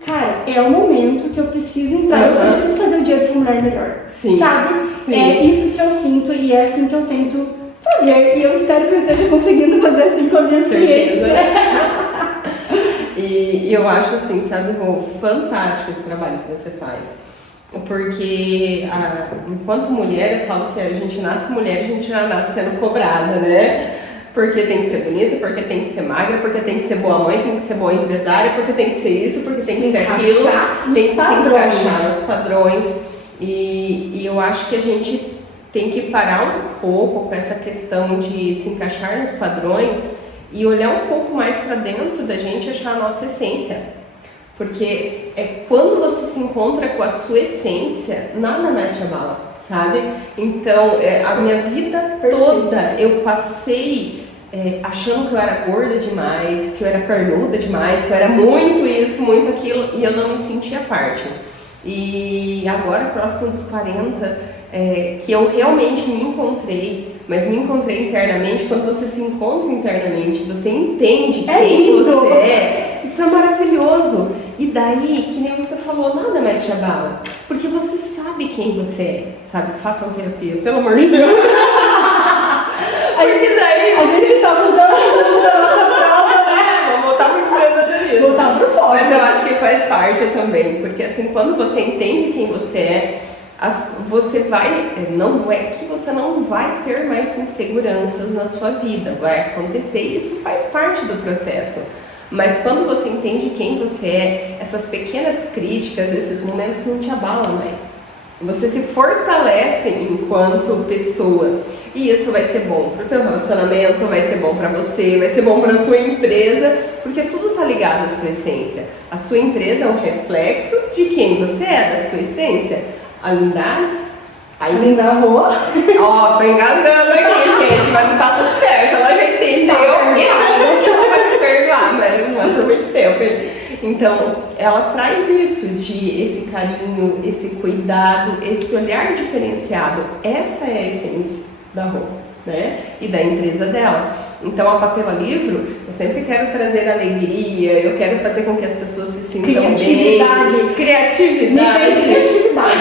cara, é o momento que eu preciso entrar, eu preciso fazer o dia dessa mulher melhor. Sim. Sabe? Sim. É isso que eu sinto e é assim que eu tento fazer. E eu espero que eu esteja conseguindo fazer assim com as minhas clientes. E eu acho assim, sabe, Rô, fantástico esse trabalho que você faz. Porque enquanto mulher, eu falo que a gente nasce mulher, a gente já nasce sendo cobrada, né? Porque tem que ser bonita, porque tem que ser magra, porque tem que ser boa mãe, tem que ser boa empresária, porque tem que ser isso, porque tem que ser aquilo. Tem que se encaixar nos padrões. E eu acho que a gente tem que parar um pouco com essa questão de se encaixar nos padrões e olhar um pouco mais para dentro da gente e achar a nossa essência. Porque é quando você se encontra com a sua essência, nada mais te abala, sabe? Então, a minha vida toda eu passei achando que eu era gorda demais, que eu era pernuda demais, que eu era muito isso, muito aquilo, e eu não me sentia parte. E agora, próximo dos 40, que eu realmente me encontrei, mas me encontrei internamente. Quando você se encontra internamente, você entende quem você é, isso é maravilhoso. E daí, que nem você falou, nada mais te abala, porque você sabe quem você é, sabe? Façam terapia, pelo amor de Deus. Porque daí a gente tá mudando a nossa frase, né? Vamos voltar pro empreendedorismo. Voltar pro foco. Mas eu acho que faz parte também, porque assim, quando você entende quem você é, você vai, não é que você não vai ter mais inseguranças na sua vida, vai acontecer, isso faz parte do processo. Mas quando você entende quem você é, essas pequenas críticas, esses momentos não te abalam mais. Você se fortalece enquanto pessoa. E isso vai ser bom para o teu relacionamento, vai ser bom para você, vai ser bom para a tua empresa, porque tudo está ligado à sua essência. A sua empresa é um reflexo de quem você é, da sua essência. A Linda Rô. Ó, tô engasgando aqui, gente, mas não tá tudo certo. Ela já entendeu. Ela vai me perdoar, mas não é por muito tempo. Então, ela traz isso de esse carinho, esse cuidado, esse olhar diferenciado. Essa é a essência da Rô, né? E da empresa dela. Então, a Papel Livro, eu sempre quero trazer alegria, eu quero fazer com que as pessoas se sintam bem. Criatividade. Me vem criatividade.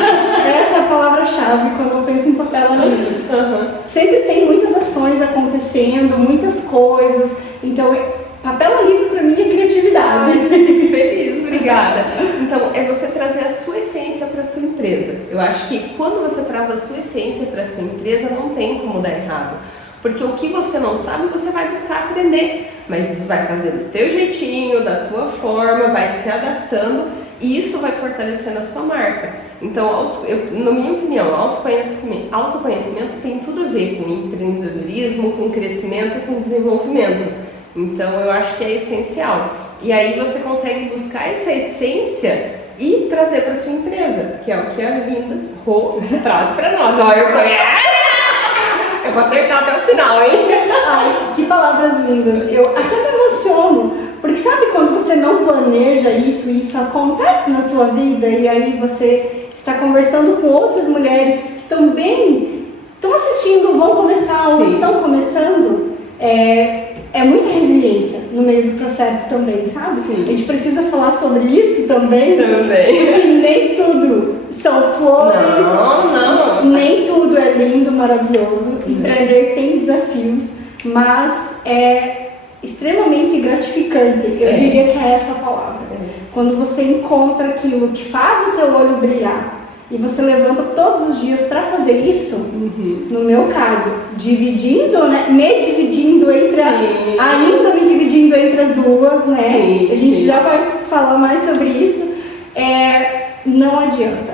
Essa é a palavra-chave quando eu penso em Papel Livro. Sempre tem muitas ações acontecendo, muitas coisas. Então, Papel Livro para mim é criatividade. Feliz, obrigada. Então, é você trazer a sua essência para a sua empresa. Eu acho que quando você traz a sua essência para a sua empresa, não tem como dar errado. Porque o que você não sabe, você vai buscar aprender, mas vai fazer do teu jeitinho, da tua forma, vai se adaptando e isso vai fortalecendo a sua marca. Então, na minha opinião, autoconhecimento tem tudo a ver com empreendedorismo, com crescimento, com desenvolvimento. Então, eu acho que é essencial. E aí você consegue buscar essa essência e trazer para sua empresa, que é o que a linda Rô traz para nós. Ó, eu vou acertar até o final, hein? Ai, que palavras lindas. Eu até me emociono. Porque sabe quando você não planeja isso e isso acontece na sua vida e aí você está conversando com outras mulheres que também estão assistindo, vão começar ou estão começando? É muita resiliência no meio do processo também, sabe? Sim. A gente precisa falar sobre isso também. Também. Porque nem tudo são flores. Não. Nem tudo é lindo, maravilhoso. Empreender tem desafios, mas é extremamente gratificante. Eu diria que é essa a palavra. Quando você encontra aquilo que faz o teu olho brilhar e você levanta todos os dias para fazer isso, no meu caso, dividindo, né, me dividindo entre ainda me dividindo entre as duas, né? Sim, a gente já vai falar mais sobre isso. Não adianta.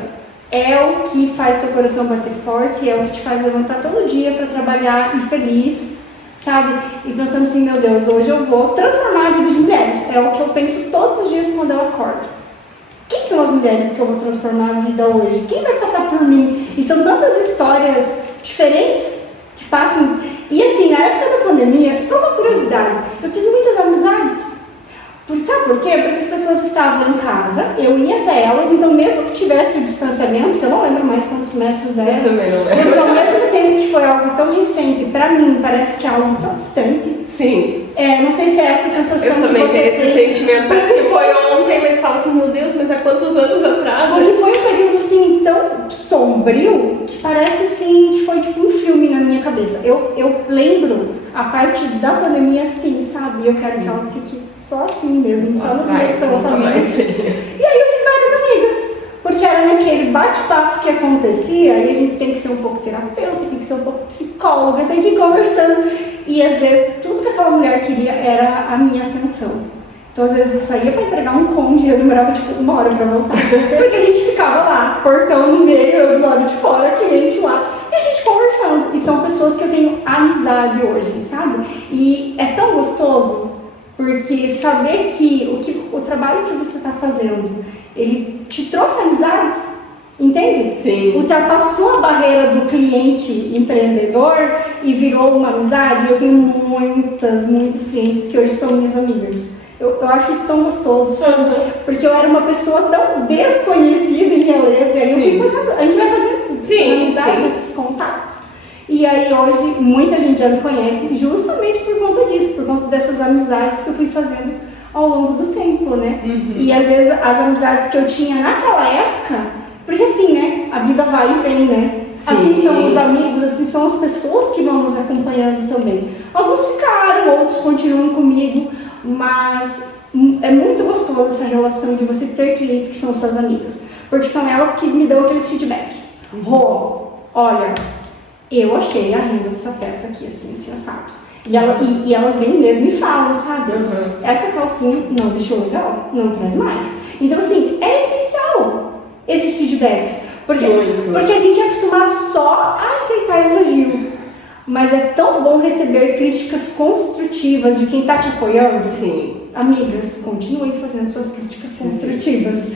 É o que faz teu coração bater forte, é o que te faz levantar todo dia para trabalhar e feliz, sabe? E pensando assim, meu Deus, hoje eu vou transformar a vida de mulheres. É o que eu penso todos os dias quando eu acordo. Quem são as mulheres que eu vou transformar a vida hoje? Quem vai passar por mim? E são tantas histórias diferentes que passam. E assim, na época da pandemia, só uma curiosidade, eu fiz muitas amizades. Sabe por quê? Porque as pessoas estavam em casa, eu ia até elas, então mesmo que tivesse o distanciamento, que eu não lembro mais quantos metros era, eu também não lembro. Ao mesmo tempo que foi algo tão recente, pra mim parece que é algo tão distante. Sim. Não sei se é essa sensação eu também que você tenho esse sentimento, parece que foi ontem, mas fala assim, meu Deus, mas há quantos anos atrás? Porque foi um período assim tão sombrio que parece assim que foi tipo um filme na minha cabeça. Eu lembro a parte da pandemia assim, sabe? Eu quero que ela fique só assim mesmo, só nos meus pensamentos. E aí eu fiz várias amigas, porque era naquele bate-papo que acontecia, e a gente tem que ser um pouco terapeuta, tem que ser um pouco psicóloga, tem que ir conversando. E às vezes tudo que aquela mulher queria era a minha atenção. Então às vezes eu saía para entregar um conde e eu demorava tipo 1 hora para voltar. Porque a gente ficava lá, portão no meio, eu do lado de fora, cliente lá, e a gente conversando. E são pessoas que eu tenho amizade hoje, sabe? E é tão gostoso, porque saber que o trabalho que você está fazendo, ele te trouxe amizades. Entende? Sim. Ultrapassou a barreira do cliente empreendedor e virou uma amizade. Eu tenho muitas clientes que hoje são minhas amigas. Eu acho isso tão gostoso, sabe? Porque eu era uma pessoa tão desconhecida em Realeza. E aí eu fui fazendo, a gente vai fazendo essas amizades, esses contatos. E aí hoje muita gente já me conhece justamente por conta disso, por conta dessas amizades que eu fui fazendo ao longo do tempo, né? E às vezes as amizades que eu tinha naquela época, porque assim, né? A vida vai e vem, né? Sim. Assim são os amigos, assim são as pessoas que vão nos acompanhando também. Alguns ficaram, outros continuam comigo, mas é muito gostoso essa relação de você ter clientes que são suas amigas, porque são elas que me dão aqueles feedback. Rô, olha, eu achei a renda dessa peça aqui assim, sensato. E elas vêm mesmo e falam, sabe? Essa calcinha não deixou legal, não traz mais. Então assim, é essencial esses feedbacks, porque a gente é acostumado só a aceitar elogio, mas é tão bom receber críticas construtivas de quem está te apoiando. Sim. Amigas, continuem fazendo suas críticas construtivas,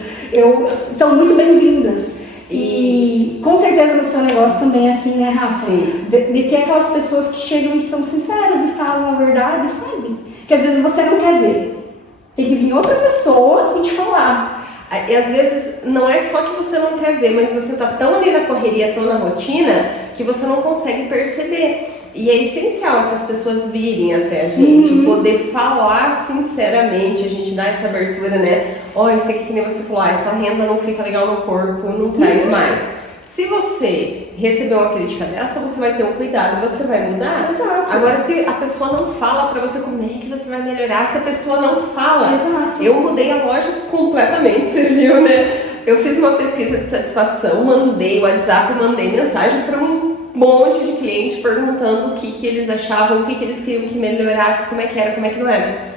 são muito bem-vindas. E com certeza no seu negócio também é assim, né, Rafa? Sim. De ter aquelas pessoas que chegam e são sinceras e falam a verdade, sabe? Que às vezes você não quer ver, tem que vir outra pessoa e te falar. E às vezes não é só que você não quer ver, mas você tá tão ali na correria, tão na rotina, que você não consegue perceber. E é essencial essas pessoas virem até a gente, poder falar sinceramente, a gente dá essa abertura, né? Isso aqui que nem você falou, essa renda não fica legal no corpo, não traz mais. Se você receber uma crítica dessa, você vai ter um cuidado, você vai mudar. Exato. Agora, se a pessoa não fala pra você como é que você vai melhorar, se a pessoa não fala. Exato. Eu mudei a loja completamente, você viu, né? Eu fiz uma pesquisa de satisfação, mandei WhatsApp, mandei mensagem para um monte de cliente perguntando o que eles achavam, o que eles queriam que melhorasse, como é que era, como é que não era.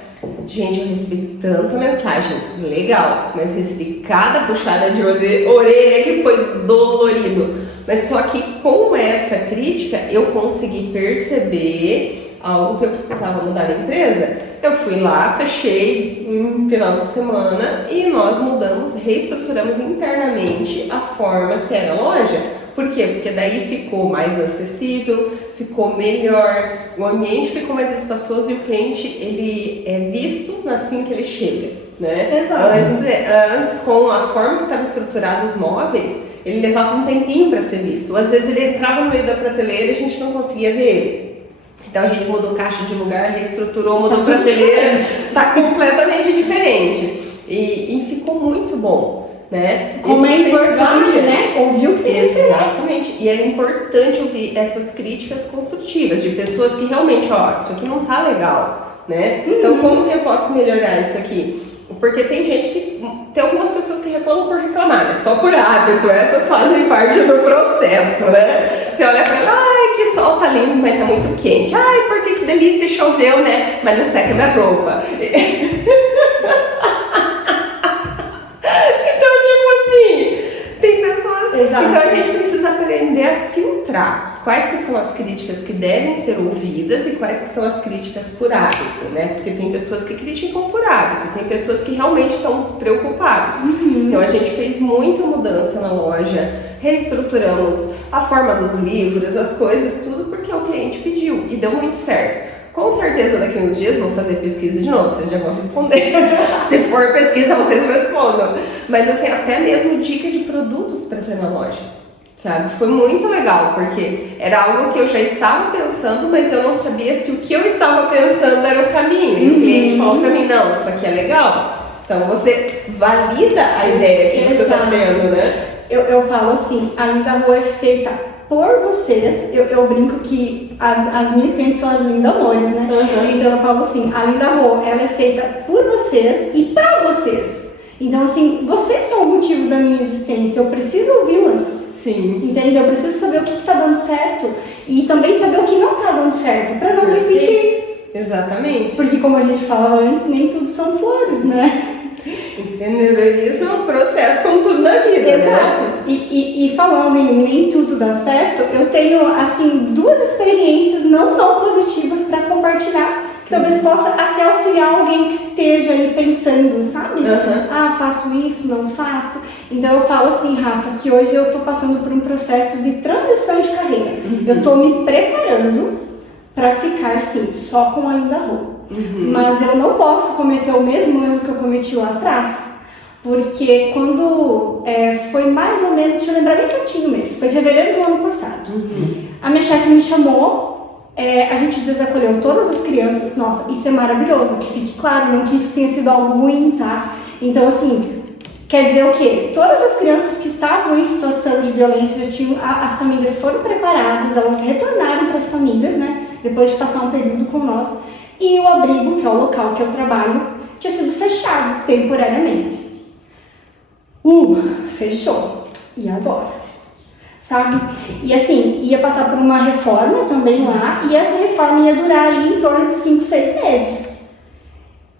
Gente, eu recebi tanta mensagem legal, mas recebi cada puxada de orelha que foi dolorido. Mas só que com essa crítica eu consegui perceber algo que eu precisava mudar na empresa. Eu fui lá, fechei um final de semana e nós mudamos, reestruturamos internamente a forma que era a loja. Por quê? Porque daí ficou mais acessível, ficou melhor, o ambiente ficou mais espaçoso e o cliente ele é visto assim que ele chega, né? Exato. Antes com a forma que estava estruturado os móveis, ele levava um tempinho para ser visto. Às vezes ele entrava no meio da prateleira e a gente não conseguia ver ele. Então a gente mudou caixa de lugar, reestruturou, mudou prateleira, tá completamente diferente. E ficou muito bom. Né? Como é importante, né? Ouvir o cliente. Exatamente. E é importante ouvir essas críticas construtivas de pessoas que realmente, isso aqui não tá legal, né? Então, como que eu posso melhorar isso aqui? Porque tem gente que... Tem algumas pessoas que reclamam por reclamar, né? Só por hábito. Essas fazem parte do processo, né? Você olha pra ela, ai, que sol tá lindo, mas tá muito quente. Ai, por que delícia, choveu, né? Mas não seca minha roupa. Então, tipo assim, tem pessoas... Exato. Então a gente precisa aprender a filtrar quais que são as críticas que devem ser ouvidas e quais que são as críticas por hábito, né? Porque tem pessoas que criticam por hábito, tem pessoas que realmente estão preocupadas. Então a gente fez muita mudança na loja, reestruturamos a forma dos livros, as coisas, tudo porque o cliente pediu e deu muito certo. Com certeza daqui a uns dias vou fazer pesquisa de novo, vocês já vão responder. Se for pesquisa, vocês respondam. Mas assim, até mesmo dica de produtos para ter na loja. Sabe? Foi muito legal, porque era algo que eu já estava pensando, mas eu não sabia se o que eu estava pensando era o caminho. E o cliente falou pra mim, não, isso aqui é legal. Então você valida a ideia que você está tendo, né? Eu falo assim, a Linda Rua é feita por vocês. Eu brinco que as minhas clientes são as lindamores, né? Então eu falo assim, a Linda Rua, ela é feita por vocês e pra vocês. Então assim, vocês são o motivo da minha existência, eu preciso ouvi-las. Sim. Entendeu? Eu preciso saber o que tá dando certo e também saber o que não tá dando certo, pra não repetir. Exatamente. Porque como a gente falava antes, nem tudo são flores, né? Empreendedorismo é um processo como tudo na vida, Exato. né? E falando em nem tudo dá certo, eu tenho, assim, 2 experiências não tão positivas pra compartilhar, que talvez possa até auxiliar alguém que esteja aí pensando, sabe? Ah, faço isso, não faço. Então eu falo assim, Rafa, que hoje eu tô passando por um processo de transição de carreira. Eu tô me preparando pra ficar, sim, só com a Linda Rua. Mas eu não posso cometer o mesmo erro que eu cometi lá atrás, porque quando foi mais ou menos, deixa eu lembrar bem certinho mesmo, foi fevereiro do ano passado. A minha chefe me chamou, a gente desacolheu todas as crianças. Nossa, isso é maravilhoso, que fique claro, não que isso tenha sido algo ruim, tá? Então assim, quer dizer o quê? Todas as crianças que estavam em situação de violência, já tinham, as famílias foram preparadas, elas retornaram para as famílias, né? Depois de passar um período com nós. E o abrigo, que é o local que eu trabalho, tinha sido fechado temporariamente. Fechou. E agora? Sabe? E assim, ia passar por uma reforma também lá, e essa reforma ia durar aí em torno de 5, 6 meses.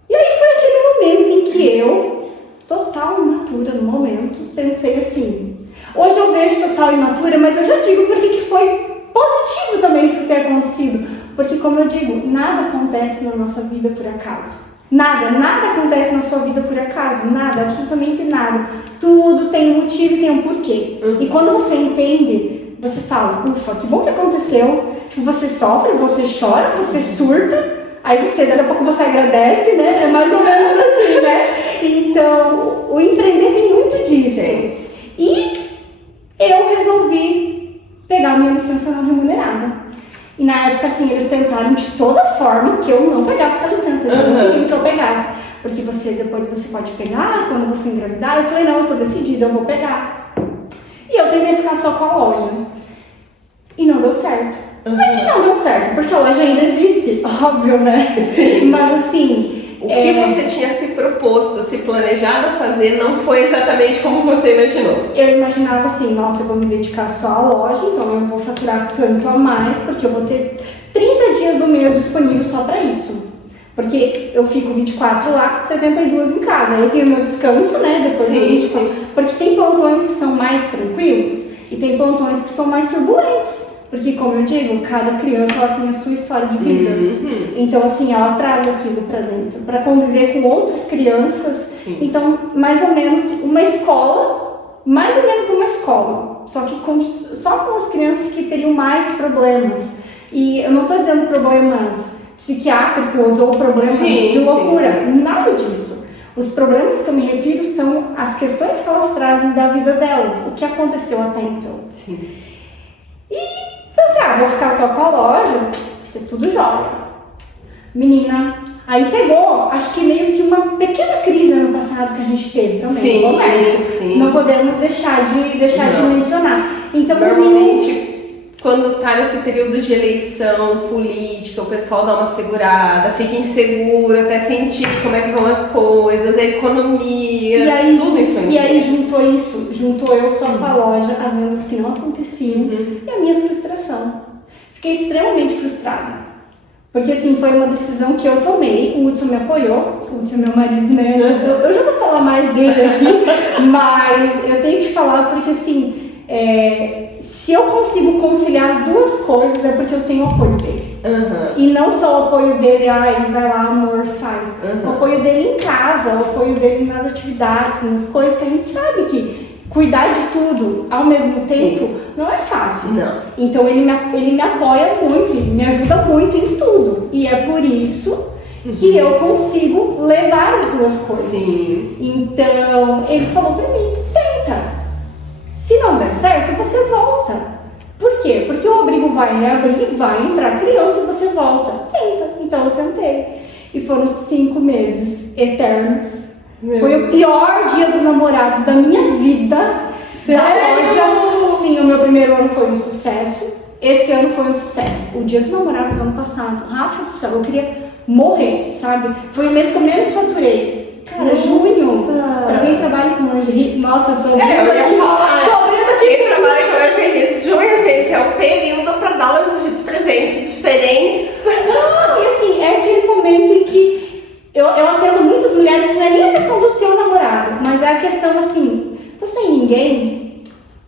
E aí foi aquele momento em que eu, total imatura no momento, pensei assim, hoje eu vejo total imatura, mas eu já digo porque que foi positivo também isso ter acontecido. Porque, como eu digo, nada acontece na nossa vida por acaso. Nada acontece na sua vida por acaso. Nada, absolutamente nada. Tudo tem um motivo e tem um porquê. E quando você entende, você fala, ufa, que bom que aconteceu. Tipo, você sofre, você chora, você surta. Aí você, daqui a pouco você agradece, né? É mais ou menos assim, né? Então, o empreender tem muito disso. Sim. E eu resolvi pegar minha licença não remunerada. E na época, assim, eles tentaram de toda forma que eu não pegasse essa licença. Eles não queriam que eu pegasse. Porque depois você pode pegar quando você engravidar. Eu falei, não, eu tô decidida, eu vou pegar. E eu tentei ficar só com a loja. E não deu certo. Não é que não deu certo, porque a loja ainda existe, óbvio, né? Sim. Mas assim... O que você tinha se proposto, se planejado a fazer, não foi exatamente como você imaginou. Eu imaginava assim, nossa, eu vou me dedicar só à loja, então eu vou faturar tanto a mais, porque eu vou ter 30 dias do mês disponível só para isso. Porque eu fico 24 lá, 72 em casa. Aí eu tenho meu descanso, né, depois dos 24. Porque tem plantões que são mais tranquilos e tem plantões que são mais turbulentos. Porque, como eu digo, cada criança ela tem a sua história de vida. Então, assim, ela traz aquilo pra dentro, pra conviver com outras crianças. Então, mais ou menos uma escola, só que só com as crianças que teriam mais problemas. E eu não tô dizendo problemas psiquiátricos ou problemas de loucura, nada disso. Os problemas que eu me refiro são as questões que elas trazem da vida delas, o que aconteceu até então. E pensei, vou ficar só com a loja, vai ser tudo jóia. Menina, aí pegou, acho que meio que uma pequena crise ano passado que a gente teve também no comércio. Não podemos deixar de mencionar. Então, normalmente quando tá nesse período de eleição política, o pessoal dá uma segurada, fica inseguro até sentir como é que vão as coisas, a economia, e aí, tudo influencia. E aí juntou eu só com a loja, as vendas que não aconteciam e a minha frustração. Fiquei extremamente frustrada. Porque assim, foi uma decisão que eu tomei, o Hudson me apoiou, o Hudson é meu marido, né? Eu já vou falar mais dele aqui, mas eu tenho que falar porque assim, se eu consigo conciliar as duas coisas é porque eu tenho o apoio dele. E não só o apoio dele, vai lá, amor, faz. O apoio dele em casa, o apoio dele nas atividades, nas coisas que a gente sabe que cuidar de tudo ao mesmo tempo não é fácil. Não. Então ele me apoia muito, ele me ajuda muito em tudo. E é por isso que eu consigo levar as duas coisas. Sim. Então ele falou pra mim, tenta. Se não der certo, você volta. Por quê? Porque o abrigo vai reabrir, vai entrar criança e você volta. Tenta. Então eu tentei. E foram 5 meses eternos. Foi o pior dia dos namorados da minha vida. Sério? Sim, o meu primeiro ano foi um sucesso. Esse ano foi um sucesso. O dia dos namorados do ano passado, Rafa do céu, eu queria morrer, sabe? Foi o mês que eu menos faturei. Cara, junho. Pra quem trabalha com lingerie, nossa, eu tô eu ia falar. Tô abrindo aqui. Quem trabalha com lingerie, junho, gente, é o período pra dar lingerie de presentes diferentes. Não, e assim, é aquele momento em que eu atendo muitas mulheres que não é nem a questão do teu namorado, mas é a questão assim, tô sem ninguém,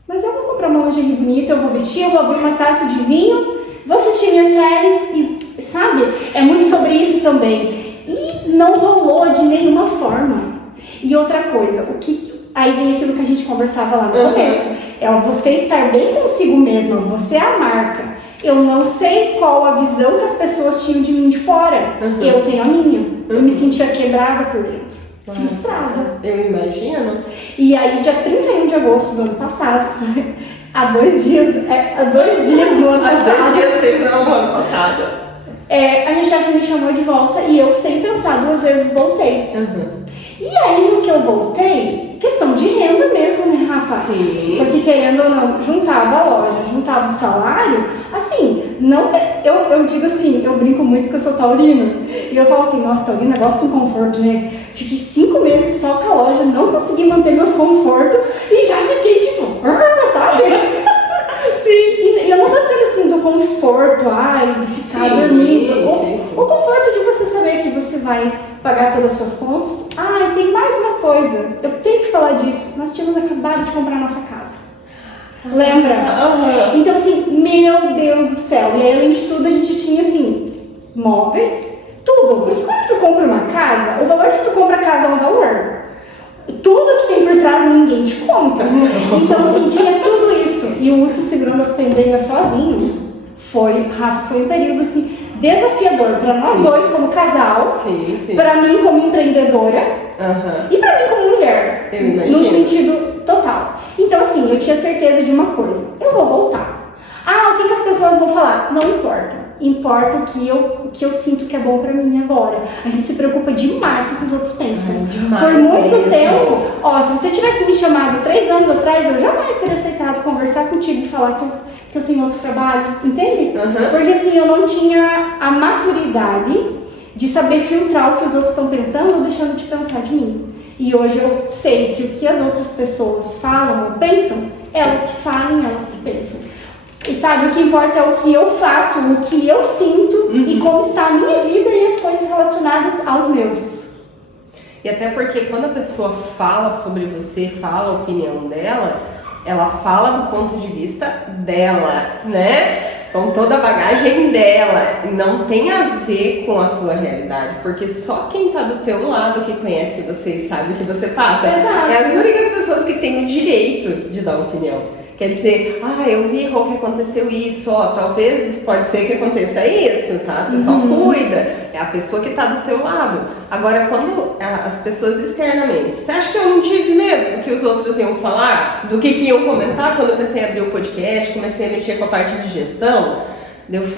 mas eu vou comprar uma lingerie bonita, eu vou vestir, eu vou abrir uma taça de vinho, vou assistir minha série e, sabe, é muito sobre isso também. E não rolou de nenhuma forma. E outra coisa, aí vem aquilo que a gente conversava lá no começo, é você estar bem consigo mesma, você é a marca. Eu não sei qual a visão que as pessoas tinham de mim de fora. Eu tenho a minha. Eu me sentia quebrada por dentro. Frustrada. Eu imagino. E aí, dia 31 de agosto do ano passado, há 2 dias no ano passado. Há 2 dias fez no ano passado. A minha chefe me chamou de volta e eu, sem pensar 2 vezes, voltei. E aí, no que eu voltei, questão de renda mesmo, né, Rafa? Sim. Porque querendo ou não, juntava a loja, juntava o salário, assim, não, eu digo assim, eu brinco muito que eu sou taurina, e eu falo assim, nossa, taurina gosta do conforto, né? Fiquei 5 meses só com a loja, não consegui manter meus confortos, e já fiquei tipo, sabe? Sim. E eu não tô dizendo assim do conforto, de ficar dormindo, o conforto de você saber que você vai pagar todas as suas contas. E tem mais uma coisa, eu tenho que falar disso. Nós tínhamos acabado de comprar a nossa casa. Lembra? Então assim, meu Deus do céu. E aí, além de tudo, a gente tinha assim, móveis, tudo. Porque quando tu compra uma casa, o valor que tu compra a casa é um valor. Tudo que tem por trás ninguém te conta. Então assim, tinha tudo isso. E o Hudson segurando as pendengas sozinho. Rafa, foi um período assim desafiador para nós dois como casal, para mim como empreendedora e para mim como mulher, no sentido total. Então assim, eu tinha certeza de uma coisa, eu vou voltar. O que as pessoas vão falar? Não importa. Importa o que eu sinto que é bom pra mim agora. A gente se preocupa demais com o que os outros pensam. Por muito tempo, se você tivesse me chamado 3 anos atrás, eu jamais teria aceitado conversar contigo e falar que eu tenho outro trabalho, entende? Porque assim, eu não tinha a maturidade de saber filtrar o que os outros estão pensando ou deixando de pensar de mim. E hoje eu sei que o que as outras pessoas falam ou pensam, elas que falam, elas que pensam. E sabe, o que importa é o que eu faço, o que eu sinto e como está a minha vida e as coisas relacionadas aos meus. E até porque quando a pessoa fala sobre você, fala a opinião dela, ela fala do ponto de vista dela, né? Com toda a bagagem dela. Não tem a ver com a tua realidade, porque só quem tá do teu lado que conhece você e sabe o que você passa. Exato. É as únicas pessoas que têm o direito de dar opinião. Quer dizer, eu vi, Rô, que aconteceu isso, talvez pode ser que aconteça isso, tá? Você só cuida, é a pessoa que tá do teu lado. Agora, quando as pessoas externamente, você acha que eu não tive medo do que os outros iam falar? Do que iam comentar quando eu comecei a abrir o podcast, comecei a mexer com a parte de gestão? Eu o que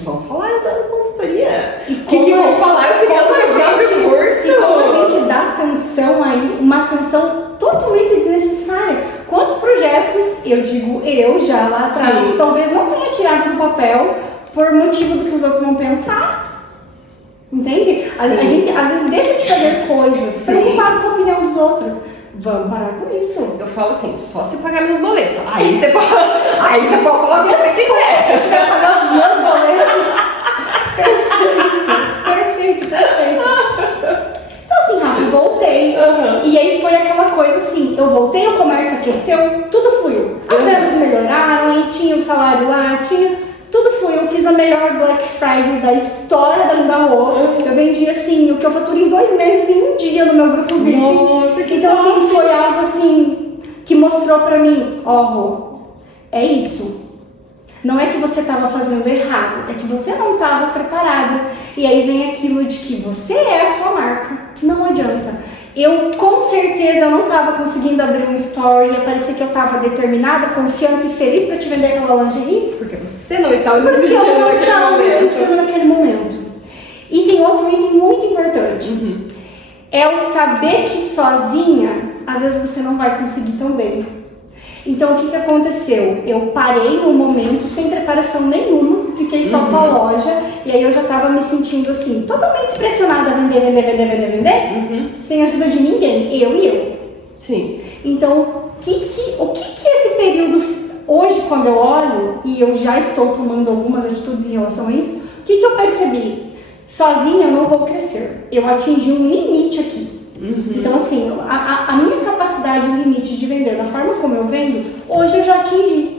vão falar? Eu dando consultoria. O que vão falar? Eu criando meu próprio curso. E como a gente dá atenção aí, uma atenção totalmente desnecessária. quantos projetos, eu digo eu já lá atrás, Sim. talvez não tenha tirado do papel por motivo do que os outros vão pensar. Entende? A gente às vezes deixa de fazer coisas preocupado com a opinião dos outros. Vamos parar com isso. Eu falo assim, só se pagar meus boletos. Aí você pode falar o que você quiser. Se eu tiver pagando os meus boletos. Perfeito. Então assim, Rafa, eu voltei. E aí foi aquela coisa assim, eu voltei, o comércio aqueceu, tudo fluiu. As vendas melhoraram, aí tinha o salário lá, tudo fluiu. Eu fiz a melhor Black Friday da história da Linda Rô. Eu vendi assim, o que eu faturo em 2 meses em um dia no meu grupo VIP. Nossa, que então assim, foi algo assim que mostrou pra mim, ó, Rô, é isso. Não é que você estava fazendo errado, é que você não estava preparada. E aí vem aquilo de que você é a sua marca. Não adianta. Eu, com certeza, eu não estava conseguindo abrir um story e parecia que eu estava determinada, confiante e feliz para te vender aquela lingerie. Porque você não estava se Porque eu sentindo não naquele estava me momento. sentindo naquele momento. E tem outro item muito importante. É o saber que sozinha, às vezes você não vai conseguir tão bem. Então, o que aconteceu? Eu parei num momento sem preparação nenhuma, fiquei só com a loja, e aí eu já tava me sentindo assim, totalmente pressionada a vender, sem ajuda de ninguém, eu e eu. Sim. Então, o que esse período, hoje quando eu olho, e eu já estou tomando algumas atitudes em relação a isso, o que eu percebi? Sozinha eu não vou crescer, eu atingi um limite aqui. Então assim, a minha capacidade, o limite de vender da forma como eu vendo, hoje eu já atingi.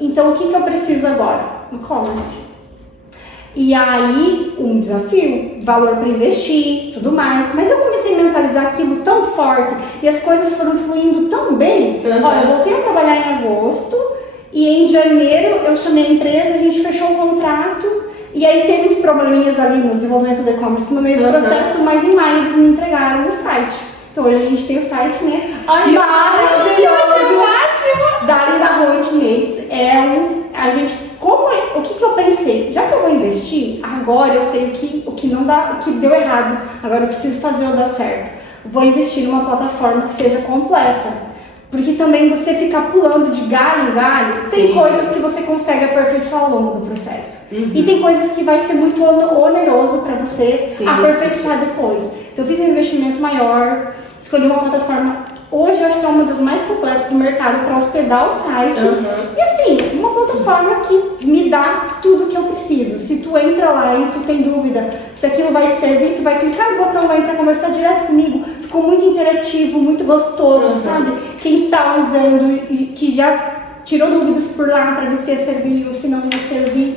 Então o que eu preciso agora? E-commerce. E aí, um desafio, valor para investir, tudo mais. Mas eu comecei a mentalizar aquilo tão forte e as coisas foram fluindo tão bem. Olha, eu voltei a trabalhar em agosto e em janeiro eu chamei a empresa, a gente fechou o contrato. E aí teve uns probleminhas ali no desenvolvimento do e-commerce no meio do processo, mas em maio eles me entregaram o site. Então hoje a gente tem o site, né? Maravilhoso! Da Linda Rô Ultimates. O que eu pensei? Já que eu vou investir, agora eu sei o que não dá, o que deu errado. Agora eu preciso fazer o dar certo. Vou investir numa plataforma que seja completa. Porque também você ficar pulando de galho em galho, tem coisas que você consegue aperfeiçoar ao longo do processo. E tem coisas que vai ser muito oneroso para você aperfeiçoar depois. Então eu fiz um investimento maior, escolhi uma plataforma, hoje eu acho que é uma das mais completas do mercado para hospedar o site. E assim, uma plataforma que me dá tudo que eu preciso. Se tu entra lá e tu tem dúvida se aquilo vai te servir, tu vai clicar no botão, vai entrar conversar direto comigo. Ficou muito interativo, muito gostoso, sabe? Quem tá usando, que já tirou dúvidas por lá para ver se ia servir ou se não ia servir.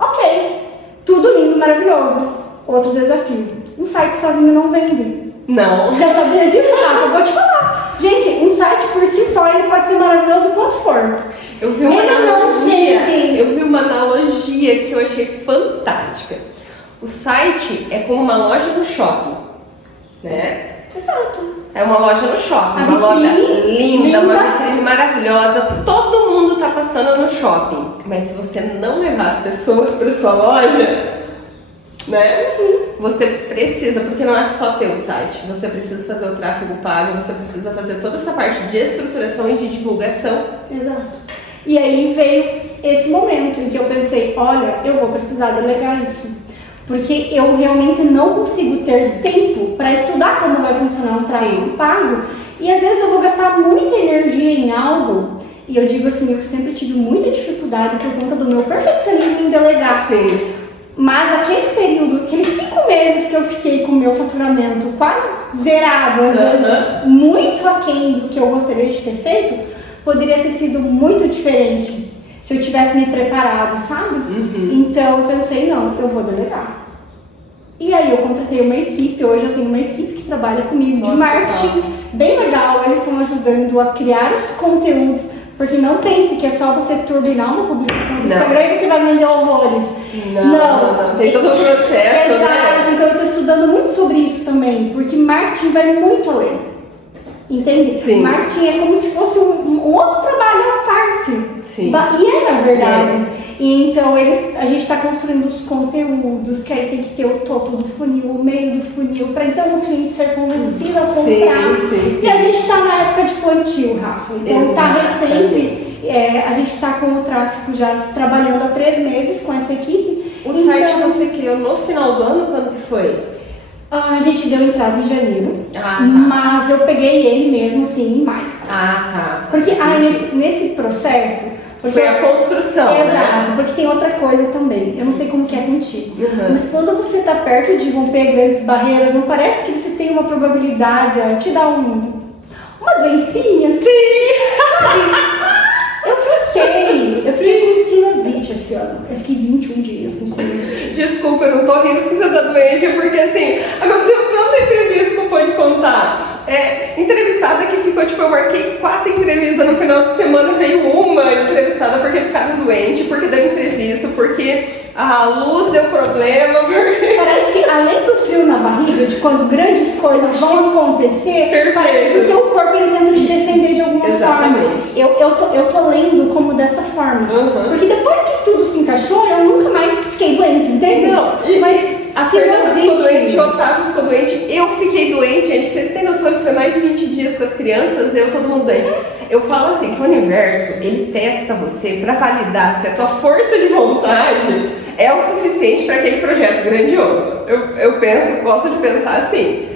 Ok, tudo lindo, maravilhoso. Outro desafio, um site sozinho não vende. Não. Já sabia disso, Rafa? Eu vou te falar. Gente, um site por si só, ele pode ser maravilhoso quanto for. Eu vi uma analogia que eu achei fantástica. O site é como uma loja no shopping, né? Exato. É uma loja no shopping, A uma loja vitrine linda, uma linda. vitrine maravilhosa. Todo mundo tá passando no shopping. Mas se você não levar as pessoas para sua loja, né? Você precisa, porque não é só ter o site, você precisa fazer o tráfego pago, você precisa fazer toda essa parte de estruturação e de divulgação. Exato. E aí veio esse momento em que eu pensei, olha, eu vou precisar delegar isso. Porque eu realmente não consigo ter tempo para estudar como vai funcionar um tráfego pago. E às vezes eu vou gastar muita energia em algo. E eu digo assim, eu sempre tive muita dificuldade por conta do meu perfeccionismo em delegar. Mas aquele período, aqueles 5 meses que eu fiquei com o meu faturamento quase zerado, às vezes muito aquém do que eu gostaria de ter feito, poderia ter sido muito diferente se eu tivesse me preparado, sabe? Então eu pensei, não, eu vou delegar. E aí eu contratei uma equipe, hoje eu tenho uma equipe que trabalha comigo de marketing, bem legal, eles estão ajudando a criar os conteúdos, porque não pense que é só você turbinar uma publicação do Instagram e você vai vender horrores. Não, tem todo o processo, Exato, então eu estou estudando muito sobre isso também, porque marketing vai muito além. Entende? Marketing é como se fosse um outro trabalho à parte. E é na verdade. E então a gente está construindo os conteúdos, que aí tem que ter o topo do funil, o meio do funil, para então o cliente ser convencido a comprar. Sim. E a gente está na época de plantio, Rafa. Então está recente, a gente está com o tráfego já trabalhando há 3 meses com essa equipe. O site você criou no final do ano, quando que foi? A gente deu entrada em janeiro, tá. Mas eu peguei ele mesmo assim em maio. Tá. Porque nesse processo... Foi a construção, exato, né? Porque tem outra coisa também, eu não sei como que é contigo, mas quando você está perto de romper grandes barreiras, não parece que você tem uma probabilidade, te dá uma doencinha? Sim! Eu fiquei com sinusite esse ano. Eu fiquei 21 dias com sinusite. Desculpa, eu não tô rindo porque você tá doente, porque assim, aconteceu tanta entrevista que eu pude contar. Entrevistada que ficou, eu marquei 4 entrevistas no final de semana, veio uma entrevistada porque ficaram doentes, porque deu entrevista, porque a luz deu problema, porque... Parece que além do frio na barriga, de quando grandes coisas vão acontecer, parece que o teu corpo ele tenta te defender de alguma forma. Eu tô lendo como dessa forma. Porque depois que tudo se encaixou, eu nunca mais fiquei doente, entende? Mas a Fernanda ficou doente, o Otávio ficou doente, eu fiquei doente, gente. Você tem noção que foi mais de 20 dias com as crianças, todo mundo doente. Eu falo assim, que o universo, ele testa você para validar se a tua força de vontade é o suficiente para aquele projeto grandioso. Eu gosto de pensar assim,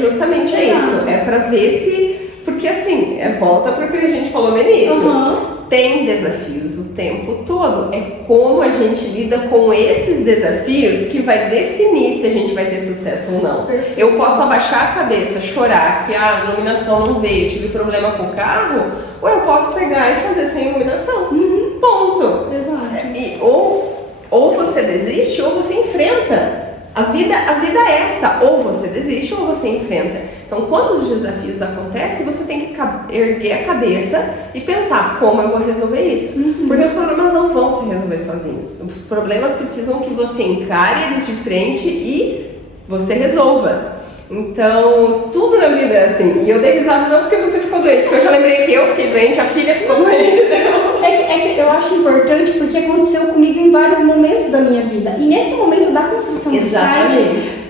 justamente isso, é para ver se, porque assim, volta para o que a gente falou no início. Tem desafios o tempo todo, é como a gente lida com esses desafios que vai definir se a gente vai ter sucesso ou não. Eu posso abaixar a cabeça, chorar que a iluminação não veio, tive problema com o carro, ou eu posso pegar e fazer sem iluminação. Ponto. Exato. Ou você desiste ou você enfrenta. A vida é essa, ou você desiste ou você enfrenta. Então, quando os desafios acontecem, você tem que erguer a cabeça e pensar como eu vou resolver isso. Porque os problemas não vão se resolver sozinhos. Os problemas precisam que você encare eles de frente e você resolva. Então, tudo na vida é assim. E eu dei risada não porque você ficou doente, porque eu já lembrei que eu fiquei doente, a filha ficou doente. É que eu acho importante porque aconteceu comigo em vários momentos da minha vida. E nesse momento da construção do site,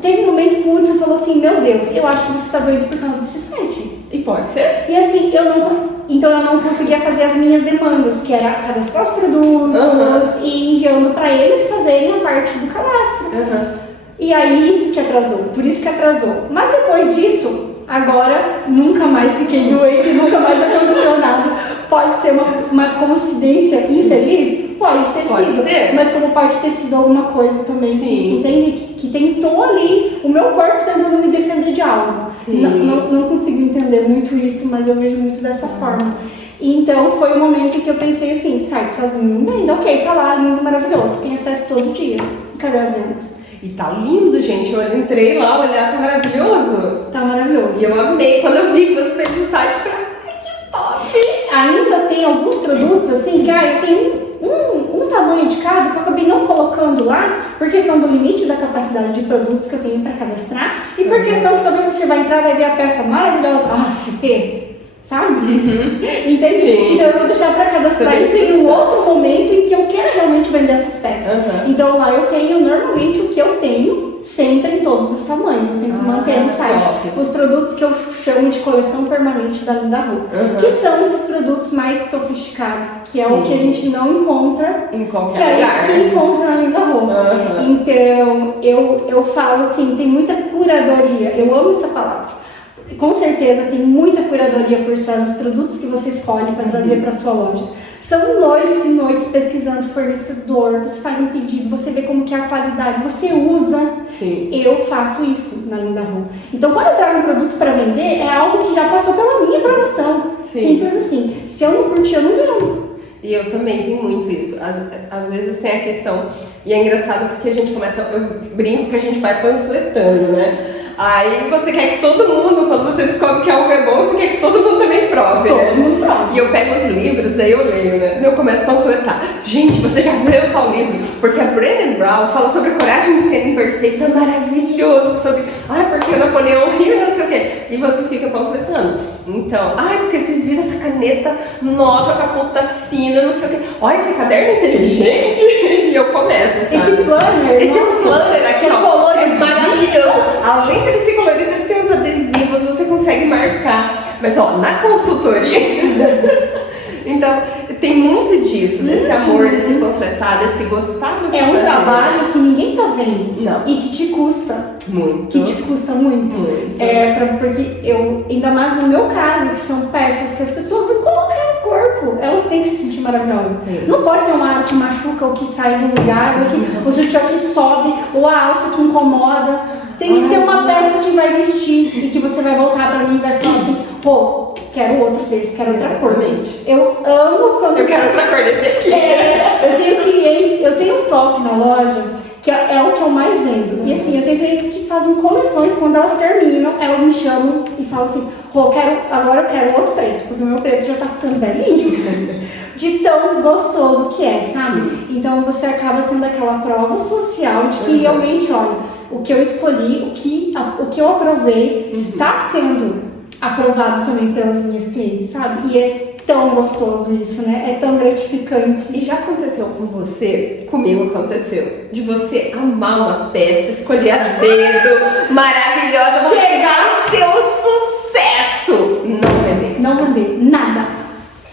teve um momento que o Hudson falou assim, meu Deus, eu acho que você está doido por causa desse site. E pode ser. E assim, então eu não conseguia fazer as minhas demandas, que era cadastrar os produtos e enviando para eles fazerem a parte do cadastro. E aí isso que atrasou, por isso que atrasou. Mas depois disso, agora nunca mais fiquei doente, nunca mais aconteceu nada. Pode ser uma coincidência infeliz? Pode ter sido. Mas como pode ter sido alguma coisa também que, entende? Que tentou ali, o meu corpo tentando me defender de algo. Não consigo entender muito isso, mas eu vejo muito dessa forma. Então foi o momento que eu pensei assim, site sozinho, vendo, ok, tá lá, lindo, maravilhoso, tem acesso todo dia. Cadê as vendas? E tá lindo, gente. Eu entrei lá, olhar, tá maravilhoso. Tá maravilhoso. E eu amei. Quando eu vi que você fez o site, eu falei, ai, que top! Ainda tem alguns produtos assim, que eu tenho um tamanho de cada que eu acabei não colocando lá, por questão do limite da capacidade de produtos que eu tenho para cadastrar, e por questão que talvez você vai entrar e vai ver a peça maravilhosa, sabe? Entende? Então eu vou deixar para cadastrar isso em um outro momento em que eu quero realmente vender essas peças. Então lá eu tenho normalmente o que eu tenho sempre em todos os tamanhos. Eu tento manter no site os produtos que eu chamo de coleção permanente da Linda Ru, que são esses produtos mais sofisticados, que é o que a gente não encontra em qualquer lugar. Que encontra na Linda Ru. Então eu falo assim, tem muita curadoria. Eu amo essa palavra. Com certeza tem muita curadoria por trás dos produtos que você escolhe para trazer para sua loja. São noites e noites pesquisando fornecedor, você faz um pedido, você vê como que é a qualidade, você usa. Eu faço isso na Linda Ru. Então quando eu trago um produto para vender, é algo que já passou pela minha aprovação. Simples assim. Se eu não curtir, eu não vendo. E eu também tenho muito isso. Às vezes tem a questão, e é engraçado porque a gente começa, eu brinco que a gente vai panfletando, né? Aí você quer que todo mundo, quando você descobre que algo é bom, você quer que todo mundo também prove, Todo né? mundo prova. E eu pego os livros, daí eu leio, né? Daí eu começo a panfletar. Gente, você já leu tal livro? Porque a Brené Brown fala sobre coragem de ser imperfeita, maravilhoso, sobre, porque o Napoleão riu e não sei o quê. E você fica panfletando. Então, porque vocês viram essa caneta nova, com a ponta fina, não sei o quê. Olha, esse caderno é inteligente. E eu começo, sabe? Esse planner, Esse planner aqui, que ó, é maravilhoso. Além dele ser colorido, ele tem os adesivos, você consegue marcar. Mas, ó, na consultoria... Então, tem muito disso, desse amor, desse panfletar, desse gostar do que É um fazer. trabalho que ninguém tá vendo. Não. E que te custa. Muito. Que te custa muito. Porque eu, ainda mais no meu caso, que são peças que as pessoas vão colocar no corpo, elas têm que se sentir maravilhosas. Sim. Não pode ter uma área que machuca, ou que sai do lugar, ou que o sutiã que sobe, ou a alça que incomoda. Tem que ser uma peça que vai vestir e que você vai voltar pra mim e vai falar assim, pô, quero outro desse, quero outra cor. Eu amo quando... Eu quero outra cor desse aqui. Eu tenho clientes, eu tenho um top na loja, que é o que eu mais vendo. E assim, eu tenho clientes que fazem coleções, quando elas terminam, elas me chamam e falam assim, agora eu quero outro preto, porque o meu preto já tá ficando velhinho. De tão gostoso que é, sabe? Então você acaba tendo aquela prova social de que realmente, olha, o que eu escolhi, o que eu aprovei, está sendo aprovado também pelas minhas clientes, sabe? E é tão gostoso isso, né? É tão gratificante. E já aconteceu com você? Comigo aconteceu. De você amar uma peça, escolher a dedo, maravilhosa, chegar a ser um sucesso. Não vender. Não mandei nada.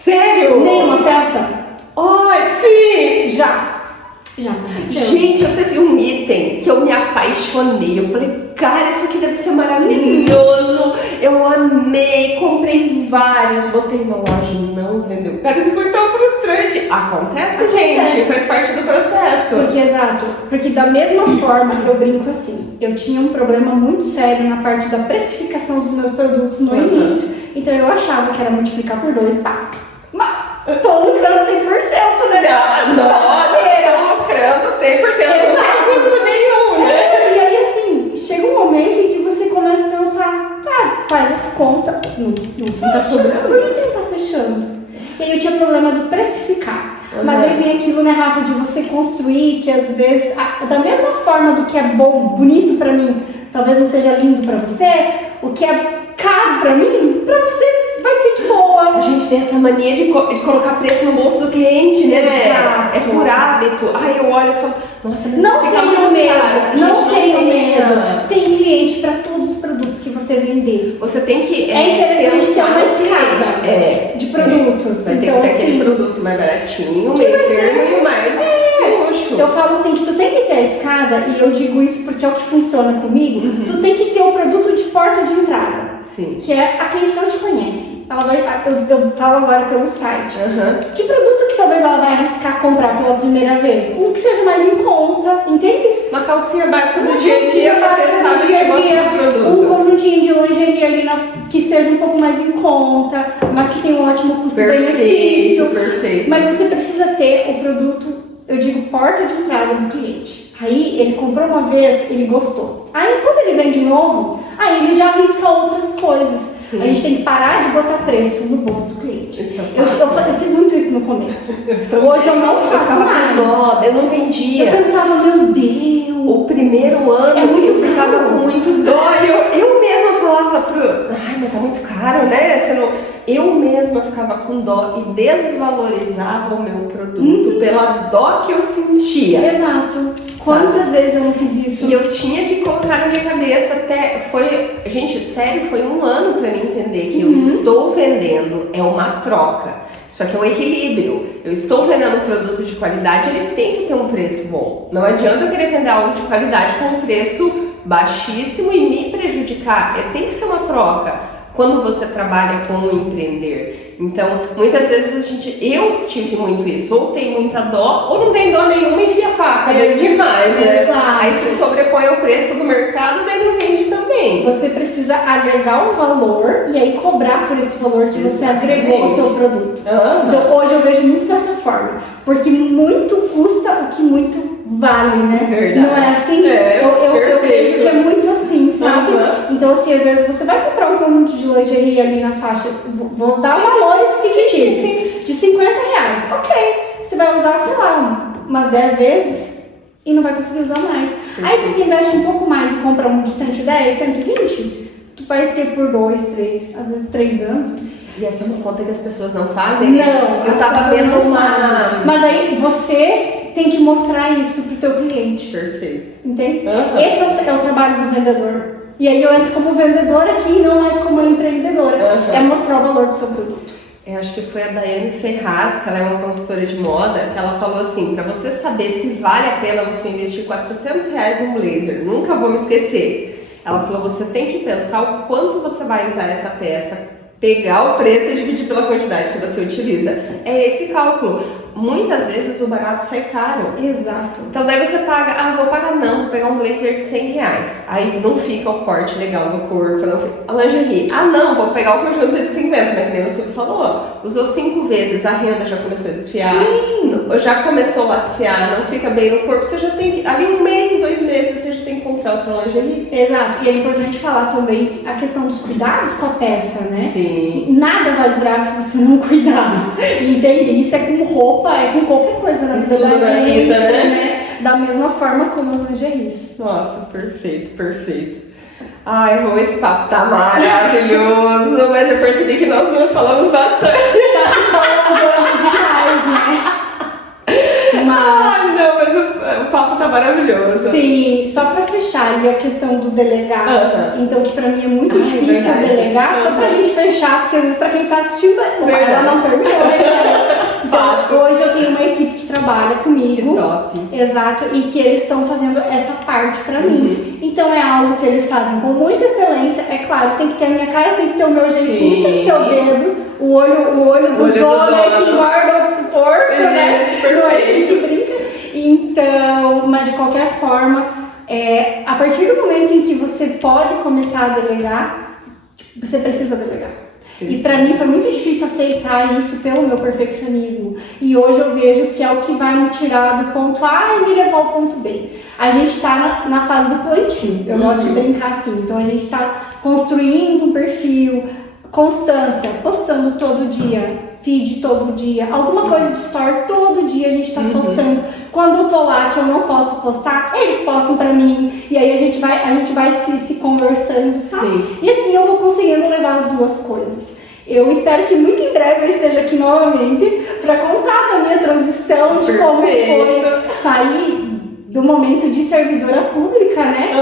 Sério? Nenhuma peça? Ai, sim! Já aconteceu. Gente, eu teve um item que eu me apaixonei. Eu falei, cara, isso aqui deve ser maravilhoso. Eu amei, comprei vários, botei na loja e não vendeu. Cara, isso foi tão frustrante. Acontece, gente, faz parte do processo. Porque da mesma forma, eu brinco assim, eu tinha um problema muito sério na parte da precificação dos meus produtos no início. Então eu achava que era multiplicar por 2, pá. Eu tô lucrando 100%, né? Nossa, eu tô lucrando 100%, não tem custo nenhum, né? E aí, assim, chega um momento em que você começa a pensar, faz as contas, não tá sobrando, por que não tá fechando? E aí eu tinha problema de precificar. Mas aí vem aquilo, né, Rafa, de você construir, que às vezes, da mesma forma do que é bom, bonito pra mim, talvez não seja lindo pra você, o que é caro pra mim, pra você vai ser de boa. A gente tem essa mania de colocar preço no bolso do cliente, né? Exato. É por hábito. Eu olho e falo, nossa, mas não fica tenho muito medo, caro. não tenho medo. Tem cliente pra todos os produtos que você vender. Você tem que É interessante ter uma escada de produtos. Vai ter então, que ter aquele assim, produto mais baratinho, que meio vai ser- termo e o mais luxo. eu falo assim que tu tem que ter a escada, e eu digo isso porque é o que funciona comigo. Tu tem que ter o produto de porta de entrada. Sim. Que é a cliente não te conhece. Eu falo agora pelo site. Que produto que talvez ela vai arriscar comprar pela primeira vez? Um que seja mais em conta, entende? Uma calcinha básica do Uma dia a dia calcinha pra básica testar do se dia a gosta dia, do produto. um conjuntinho de lingerie ali que seja um pouco mais em conta, mas que tenha um ótimo custo-benefício. Perfeito. Mas você precisa ter o produto, eu digo, porta de entrada do cliente. Aí ele comprou uma vez, ele gostou. Aí quando ele vem de novo, aí ele já arrisca outras coisas. Sim. A gente tem que parar de botar preço no bolso do cliente. Isso Eu fiz muito isso no começo. Hoje eu não faço mais. Eu não vendia. Eu pensava, meu Deus. O primeiro ano é muito eu ficava caro. com muito dó. Eu mesma falava mas tá muito caro, né? Eu mesma ficava com dó e desvalorizava o meu produto pela dó que eu sentia. Exato. Quantas vezes eu não fiz isso? E eu tinha que colocar na minha cabeça gente, sério, foi um ano pra mim entender que eu estou vendendo, é uma troca. Só que é um equilíbrio. Eu estou vendendo um produto de qualidade, ele tem que ter um preço bom. Não adianta eu querer vender algo de qualidade com um preço baixíssimo e me prejudicar. Tem que ser uma troca quando você trabalha com o empreender. Então, muitas vezes eu tive muito isso. Ou tem muita dó, ou não tem dó nenhuma e enfia a faca. É demais, né? Exato. Aí se sobrepõe ao preço do mercado, daí não vende também. Você precisa agregar um valor e aí cobrar por esse valor que você agregou ao seu produto. Então hoje eu vejo muito dessa forma, porque muito custa o que muito vale, né? Verdade. Não é assim? Eu vejo que é muito assim, sabe? Então, assim, às vezes você vai comprar um conjunto de lingerie ali na faixa, vou dar valores fictícios, de 50 reais. Ok, você vai usar, sei lá, umas 10 vezes e não vai conseguir usar mais. Aí você investe um pouco mais e compra um de 110, 120, tu vai ter por 2, 3, às vezes 3 anos. E essa é uma conta que as pessoas não fazem? Não, eu tava vendo uma... Mas aí você tem que mostrar isso pro teu cliente. Perfeito. Entende? Esse é o trabalho do vendedor. E aí eu entro como vendedora aqui, não mais como empreendedora. É mostrar o valor do seu produto. Eu acho que foi a Daiane Ferraz, que ela é uma consultora de moda, que ela falou assim, para você saber se vale a pena você investir R$400 num blazer, nunca vou me esquecer. Ela falou, você tem que pensar o quanto você vai usar essa peça, pegar o preço e dividir pela quantidade que você utiliza. É esse cálculo. Muitas vezes o barato sai caro. Exato. Então daí você paga, vou pagar não, vou pegar um blazer de R$100. Aí não fica o corte legal no corpo, não fica a lingerie. Não, vou pegar o conjunto de 50, mas que nem você falou, usou 5 vezes, a renda já começou a desfiar, já começou a lacear, não fica bem no corpo, você já tem que, ali 1 mês, 2 meses, você já tem que comprar outra lingerie. Exato, e é importante falar também a questão dos cuidados com a peça, né? Sim. Que nada vai durar se você não cuidar, entende? Isso é com roupa, é com qualquer coisa na vida da gente, né? Da mesma forma como as lingeries. Nossa, perfeito, perfeito. Ai, Rô, esse papo tá maravilhoso, mas eu percebi que nós duas falamos bastante. Tá se falando demais, né? Mas... mas o papo tá maravilhoso. Sim, só pra fechar ali a questão do delegar, então que pra mim é muito difícil delegar, só pra gente fechar, porque às vezes pra quem tá assistindo, ela não terminou, né? Então, hoje eu tenho uma equipe que trabalha comigo. Que top. Exato, e que eles estão fazendo essa parte pra mim. Então é algo que eles fazem com muita excelência. É claro, tem que ter a minha cara, tem que ter o meu jeitinho, tem que ter o dedo, o olho do dono é que guarda o porco, né? Não é assim que brinca. Então, mas de qualquer forma, a partir do momento em que você pode começar a delegar, você precisa delegar. E pra mim foi muito difícil aceitar isso pelo meu perfeccionismo. E hoje eu vejo que é o que vai me tirar do ponto A e me levar ao ponto B. A gente tá na fase do plantio. Eu gosto de brincar assim. Então a gente tá construindo um perfil, constância, postando todo dia, feed todo dia, alguma coisa de story todo dia a gente tá postando. Quando eu tô lá que eu não posso postar, eles postam pra mim e aí a gente vai se conversando, sabe? Sim. E assim eu vou conseguindo levar as duas coisas. Eu espero que muito em breve eu esteja aqui novamente pra contar da minha transição, de como foi sair do momento de servidora pública, né?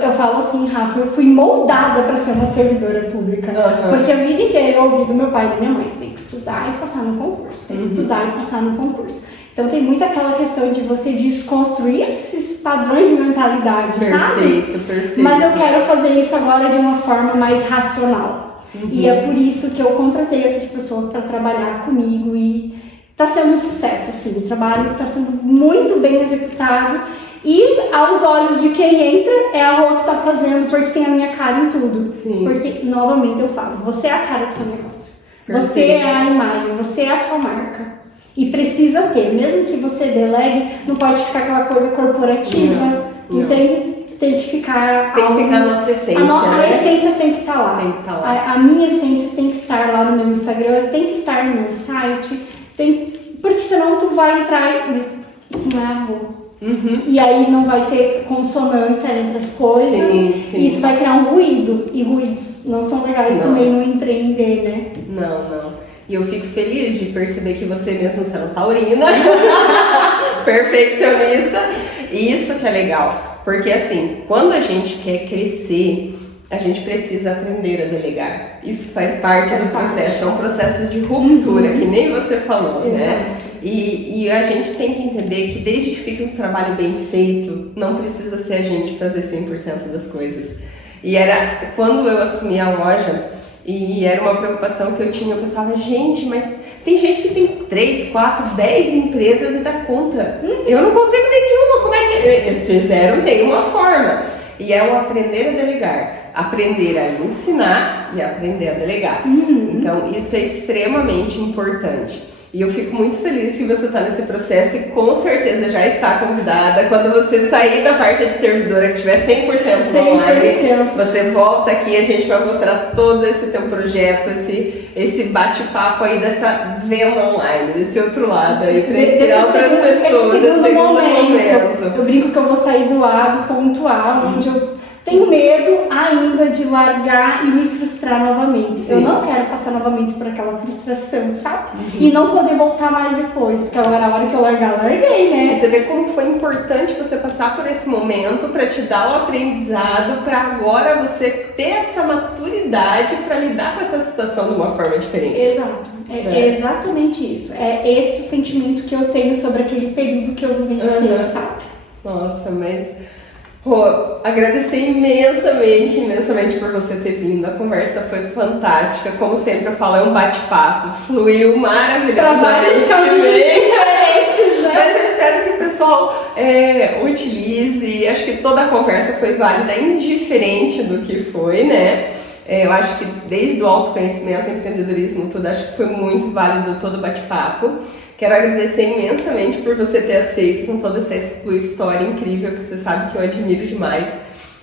Eu falo assim, Rafa, eu fui moldada para ser uma servidora pública. Porque a vida inteira eu ouvi do meu pai e da minha mãe, tem que estudar e passar no concurso, tem que estudar e passar no concurso. Então tem muito aquela questão de você desconstruir esses padrões de mentalidade, sabe? Perfeito. Mas eu quero fazer isso agora de uma forma mais racional. E é por isso que eu contratei essas pessoas para trabalhar comigo e tá sendo um sucesso, assim, o trabalho tá sendo muito bem executado e aos olhos de quem entra é a Rô que tá fazendo, porque tem a minha cara em tudo. Sim. Porque, novamente eu falo, você é a cara do seu negócio, você é a imagem, você é a sua marca e precisa ter, mesmo que você delegue, não pode ficar aquela coisa corporativa, entende? Tem que ficar... Tem que ficar a nossa essência, a essência tem que estar lá. Tem que estar lá. A minha essência tem que estar lá no meu Instagram, tem que estar no meu site, porque senão tu vai entrar e isso não é amor. E aí não vai ter consonância entre as coisas. E isso vai criar um ruído. E ruídos não são legais também no empreender, né? Não. E eu fico feliz de perceber que você mesmo sendo taurina, perfeccionista, isso que é legal. Porque assim, quando a gente quer crescer, a gente precisa aprender a delegar. Isso faz parte do processo, é um processo de ruptura, que nem você falou, né? E a gente tem que entender que desde que fique um trabalho bem feito, não precisa ser a gente fazer 100% das coisas. E era quando eu assumi a loja, e era uma preocupação que eu tinha, eu pensava, gente, mas tem gente que tem 3, 4, 10 empresas e dá conta. Eu não consigo nenhuma, como é que... Eles fizeram, tem uma forma. E é o aprender a delegar, aprender a ensinar e aprender a delegar. Então, isso é extremamente importante. E eu fico muito feliz que você está nesse processo e com certeza já está convidada. Quando você sair da parte de servidora, que tiver 100% online, você volta aqui e a gente vai mostrar todo esse teu projeto, esse bate-papo aí dessa venda online, desse outro lado aí, para inspirar outras pessoas. Esse segundo momento. Eu brinco que eu vou sair do lado pontual, onde eu tenho medo ainda de largar e me frustrar novamente. Sim. Eu não quero passar novamente por aquela frustração, sabe? E não poder voltar mais depois, porque agora a hora que eu largar, larguei, né? E você vê como foi importante você passar por esse momento para te dar o aprendizado, para agora você ter essa maturidade para lidar com essa situação de uma forma diferente. Exato. É exatamente isso. É esse o sentimento que eu tenho sobre aquele período que eu vivenciei, sabe? Nossa, mas... Pô, agradecer imensamente por você ter vindo. A conversa foi fantástica. Como sempre eu falo, é um bate-papo. Fluiu maravilhosamente. Para vários caminhos diferentes, né? Mas eu espero que o pessoal utilize. Acho que toda a conversa foi válida, indiferente do que foi, né? Eu acho que desde o autoconhecimento, empreendedorismo, tudo, acho que foi muito válido todo o bate-papo. Quero agradecer imensamente por você ter aceito com toda essa tua história incrível, que você sabe que eu admiro demais.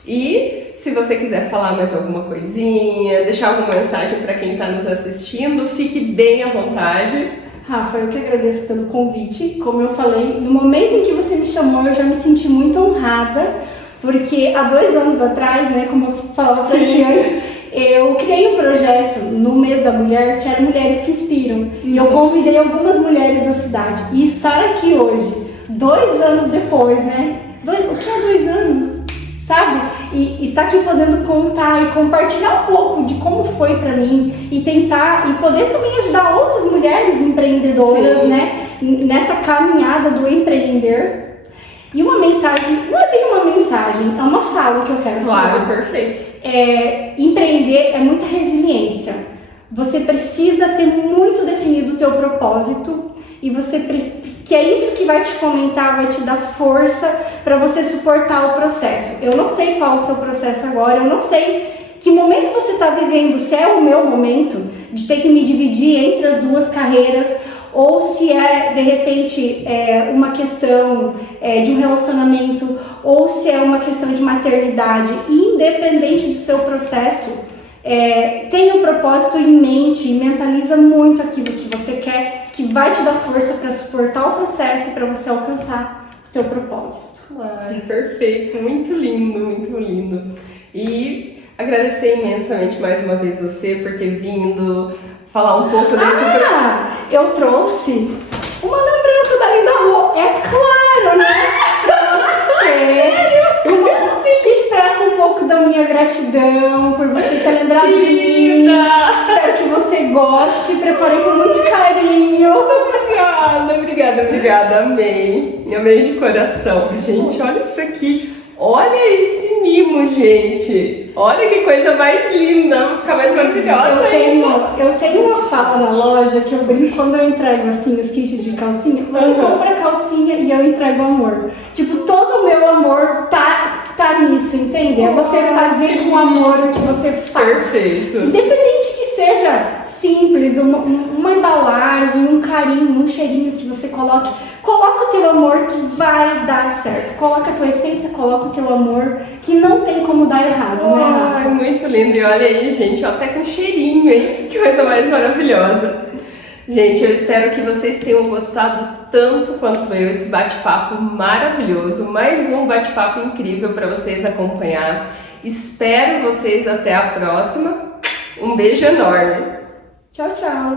E se você quiser falar mais alguma coisinha, deixar alguma mensagem para quem está nos assistindo, fique bem à vontade. Rafa, eu que agradeço pelo convite. Como eu falei, no momento em que você me chamou, eu já me senti muito honrada, porque há 2 anos atrás, né, como eu falava pra ti antes, eu criei um projeto no mês da mulher que era Mulheres que Inspiram. E eu convidei algumas mulheres da cidade. E estar aqui hoje, 2 anos depois, né? O que é 2 anos? Sabe? E estar aqui podendo contar e compartilhar um pouco de como foi pra mim e tentar, e poder também ajudar outras mulheres empreendedoras, né? Nessa caminhada do empreender. E uma mensagem, não é bem uma mensagem, é uma fala que eu quero falar. Claro, perfeito. Empreender é muita resiliência. Você precisa ter muito definido o teu propósito e que é isso que vai te fomentar, vai te dar força para você suportar o processo. Eu não sei qual é o seu processo agora, eu não sei que momento você está vivendo, se é o meu momento de ter que me dividir entre as 2 carreiras, ou se é, de repente, uma questão de um relacionamento, ou se é uma questão de maternidade. Independente do seu processo, tenha um propósito em mente e mentaliza muito aquilo que você quer, que vai te dar força para suportar o processo e para você alcançar o teu propósito. Ai, perfeito, muito lindo. E agradecer imensamente mais uma vez você por ter vindo falar um pouco desse eu trouxe uma lembrança da Linda Rô, é claro, né? Pra você, que expressa um pouco da minha gratidão por você ter lembrado de mim. Espero que você goste, preparei com muito carinho. Obrigada, amei de coração. Gente, olha isso aqui. Olha esse mimo, gente. Olha que coisa mais linda. Vai ficar mais maravilhosa. Eu tenho uma fala na loja que eu brinco quando eu entrego assim os kits de calcinha. Você compra a calcinha e eu entrego amor. Tipo, todo o meu amor tá nisso, entende? É você fazer com amor o que você faz. Perfeito. Independente que seja simples, uma embalagem, um carinho, um cheirinho que você coloque. Coloca o teu amor que vai dar certo. Coloca a tua essência, coloca o teu amor, que não tem como dar errado, né, Rafa? Muito lindo. E olha aí, gente, ó, até com cheirinho, hein? Que coisa mais maravilhosa. Gente, eu espero que vocês tenham gostado tanto quanto eu, esse bate-papo maravilhoso. Mais um bate-papo incrível para vocês acompanhar. Espero vocês até a próxima. Um beijo enorme. Tchau, tchau.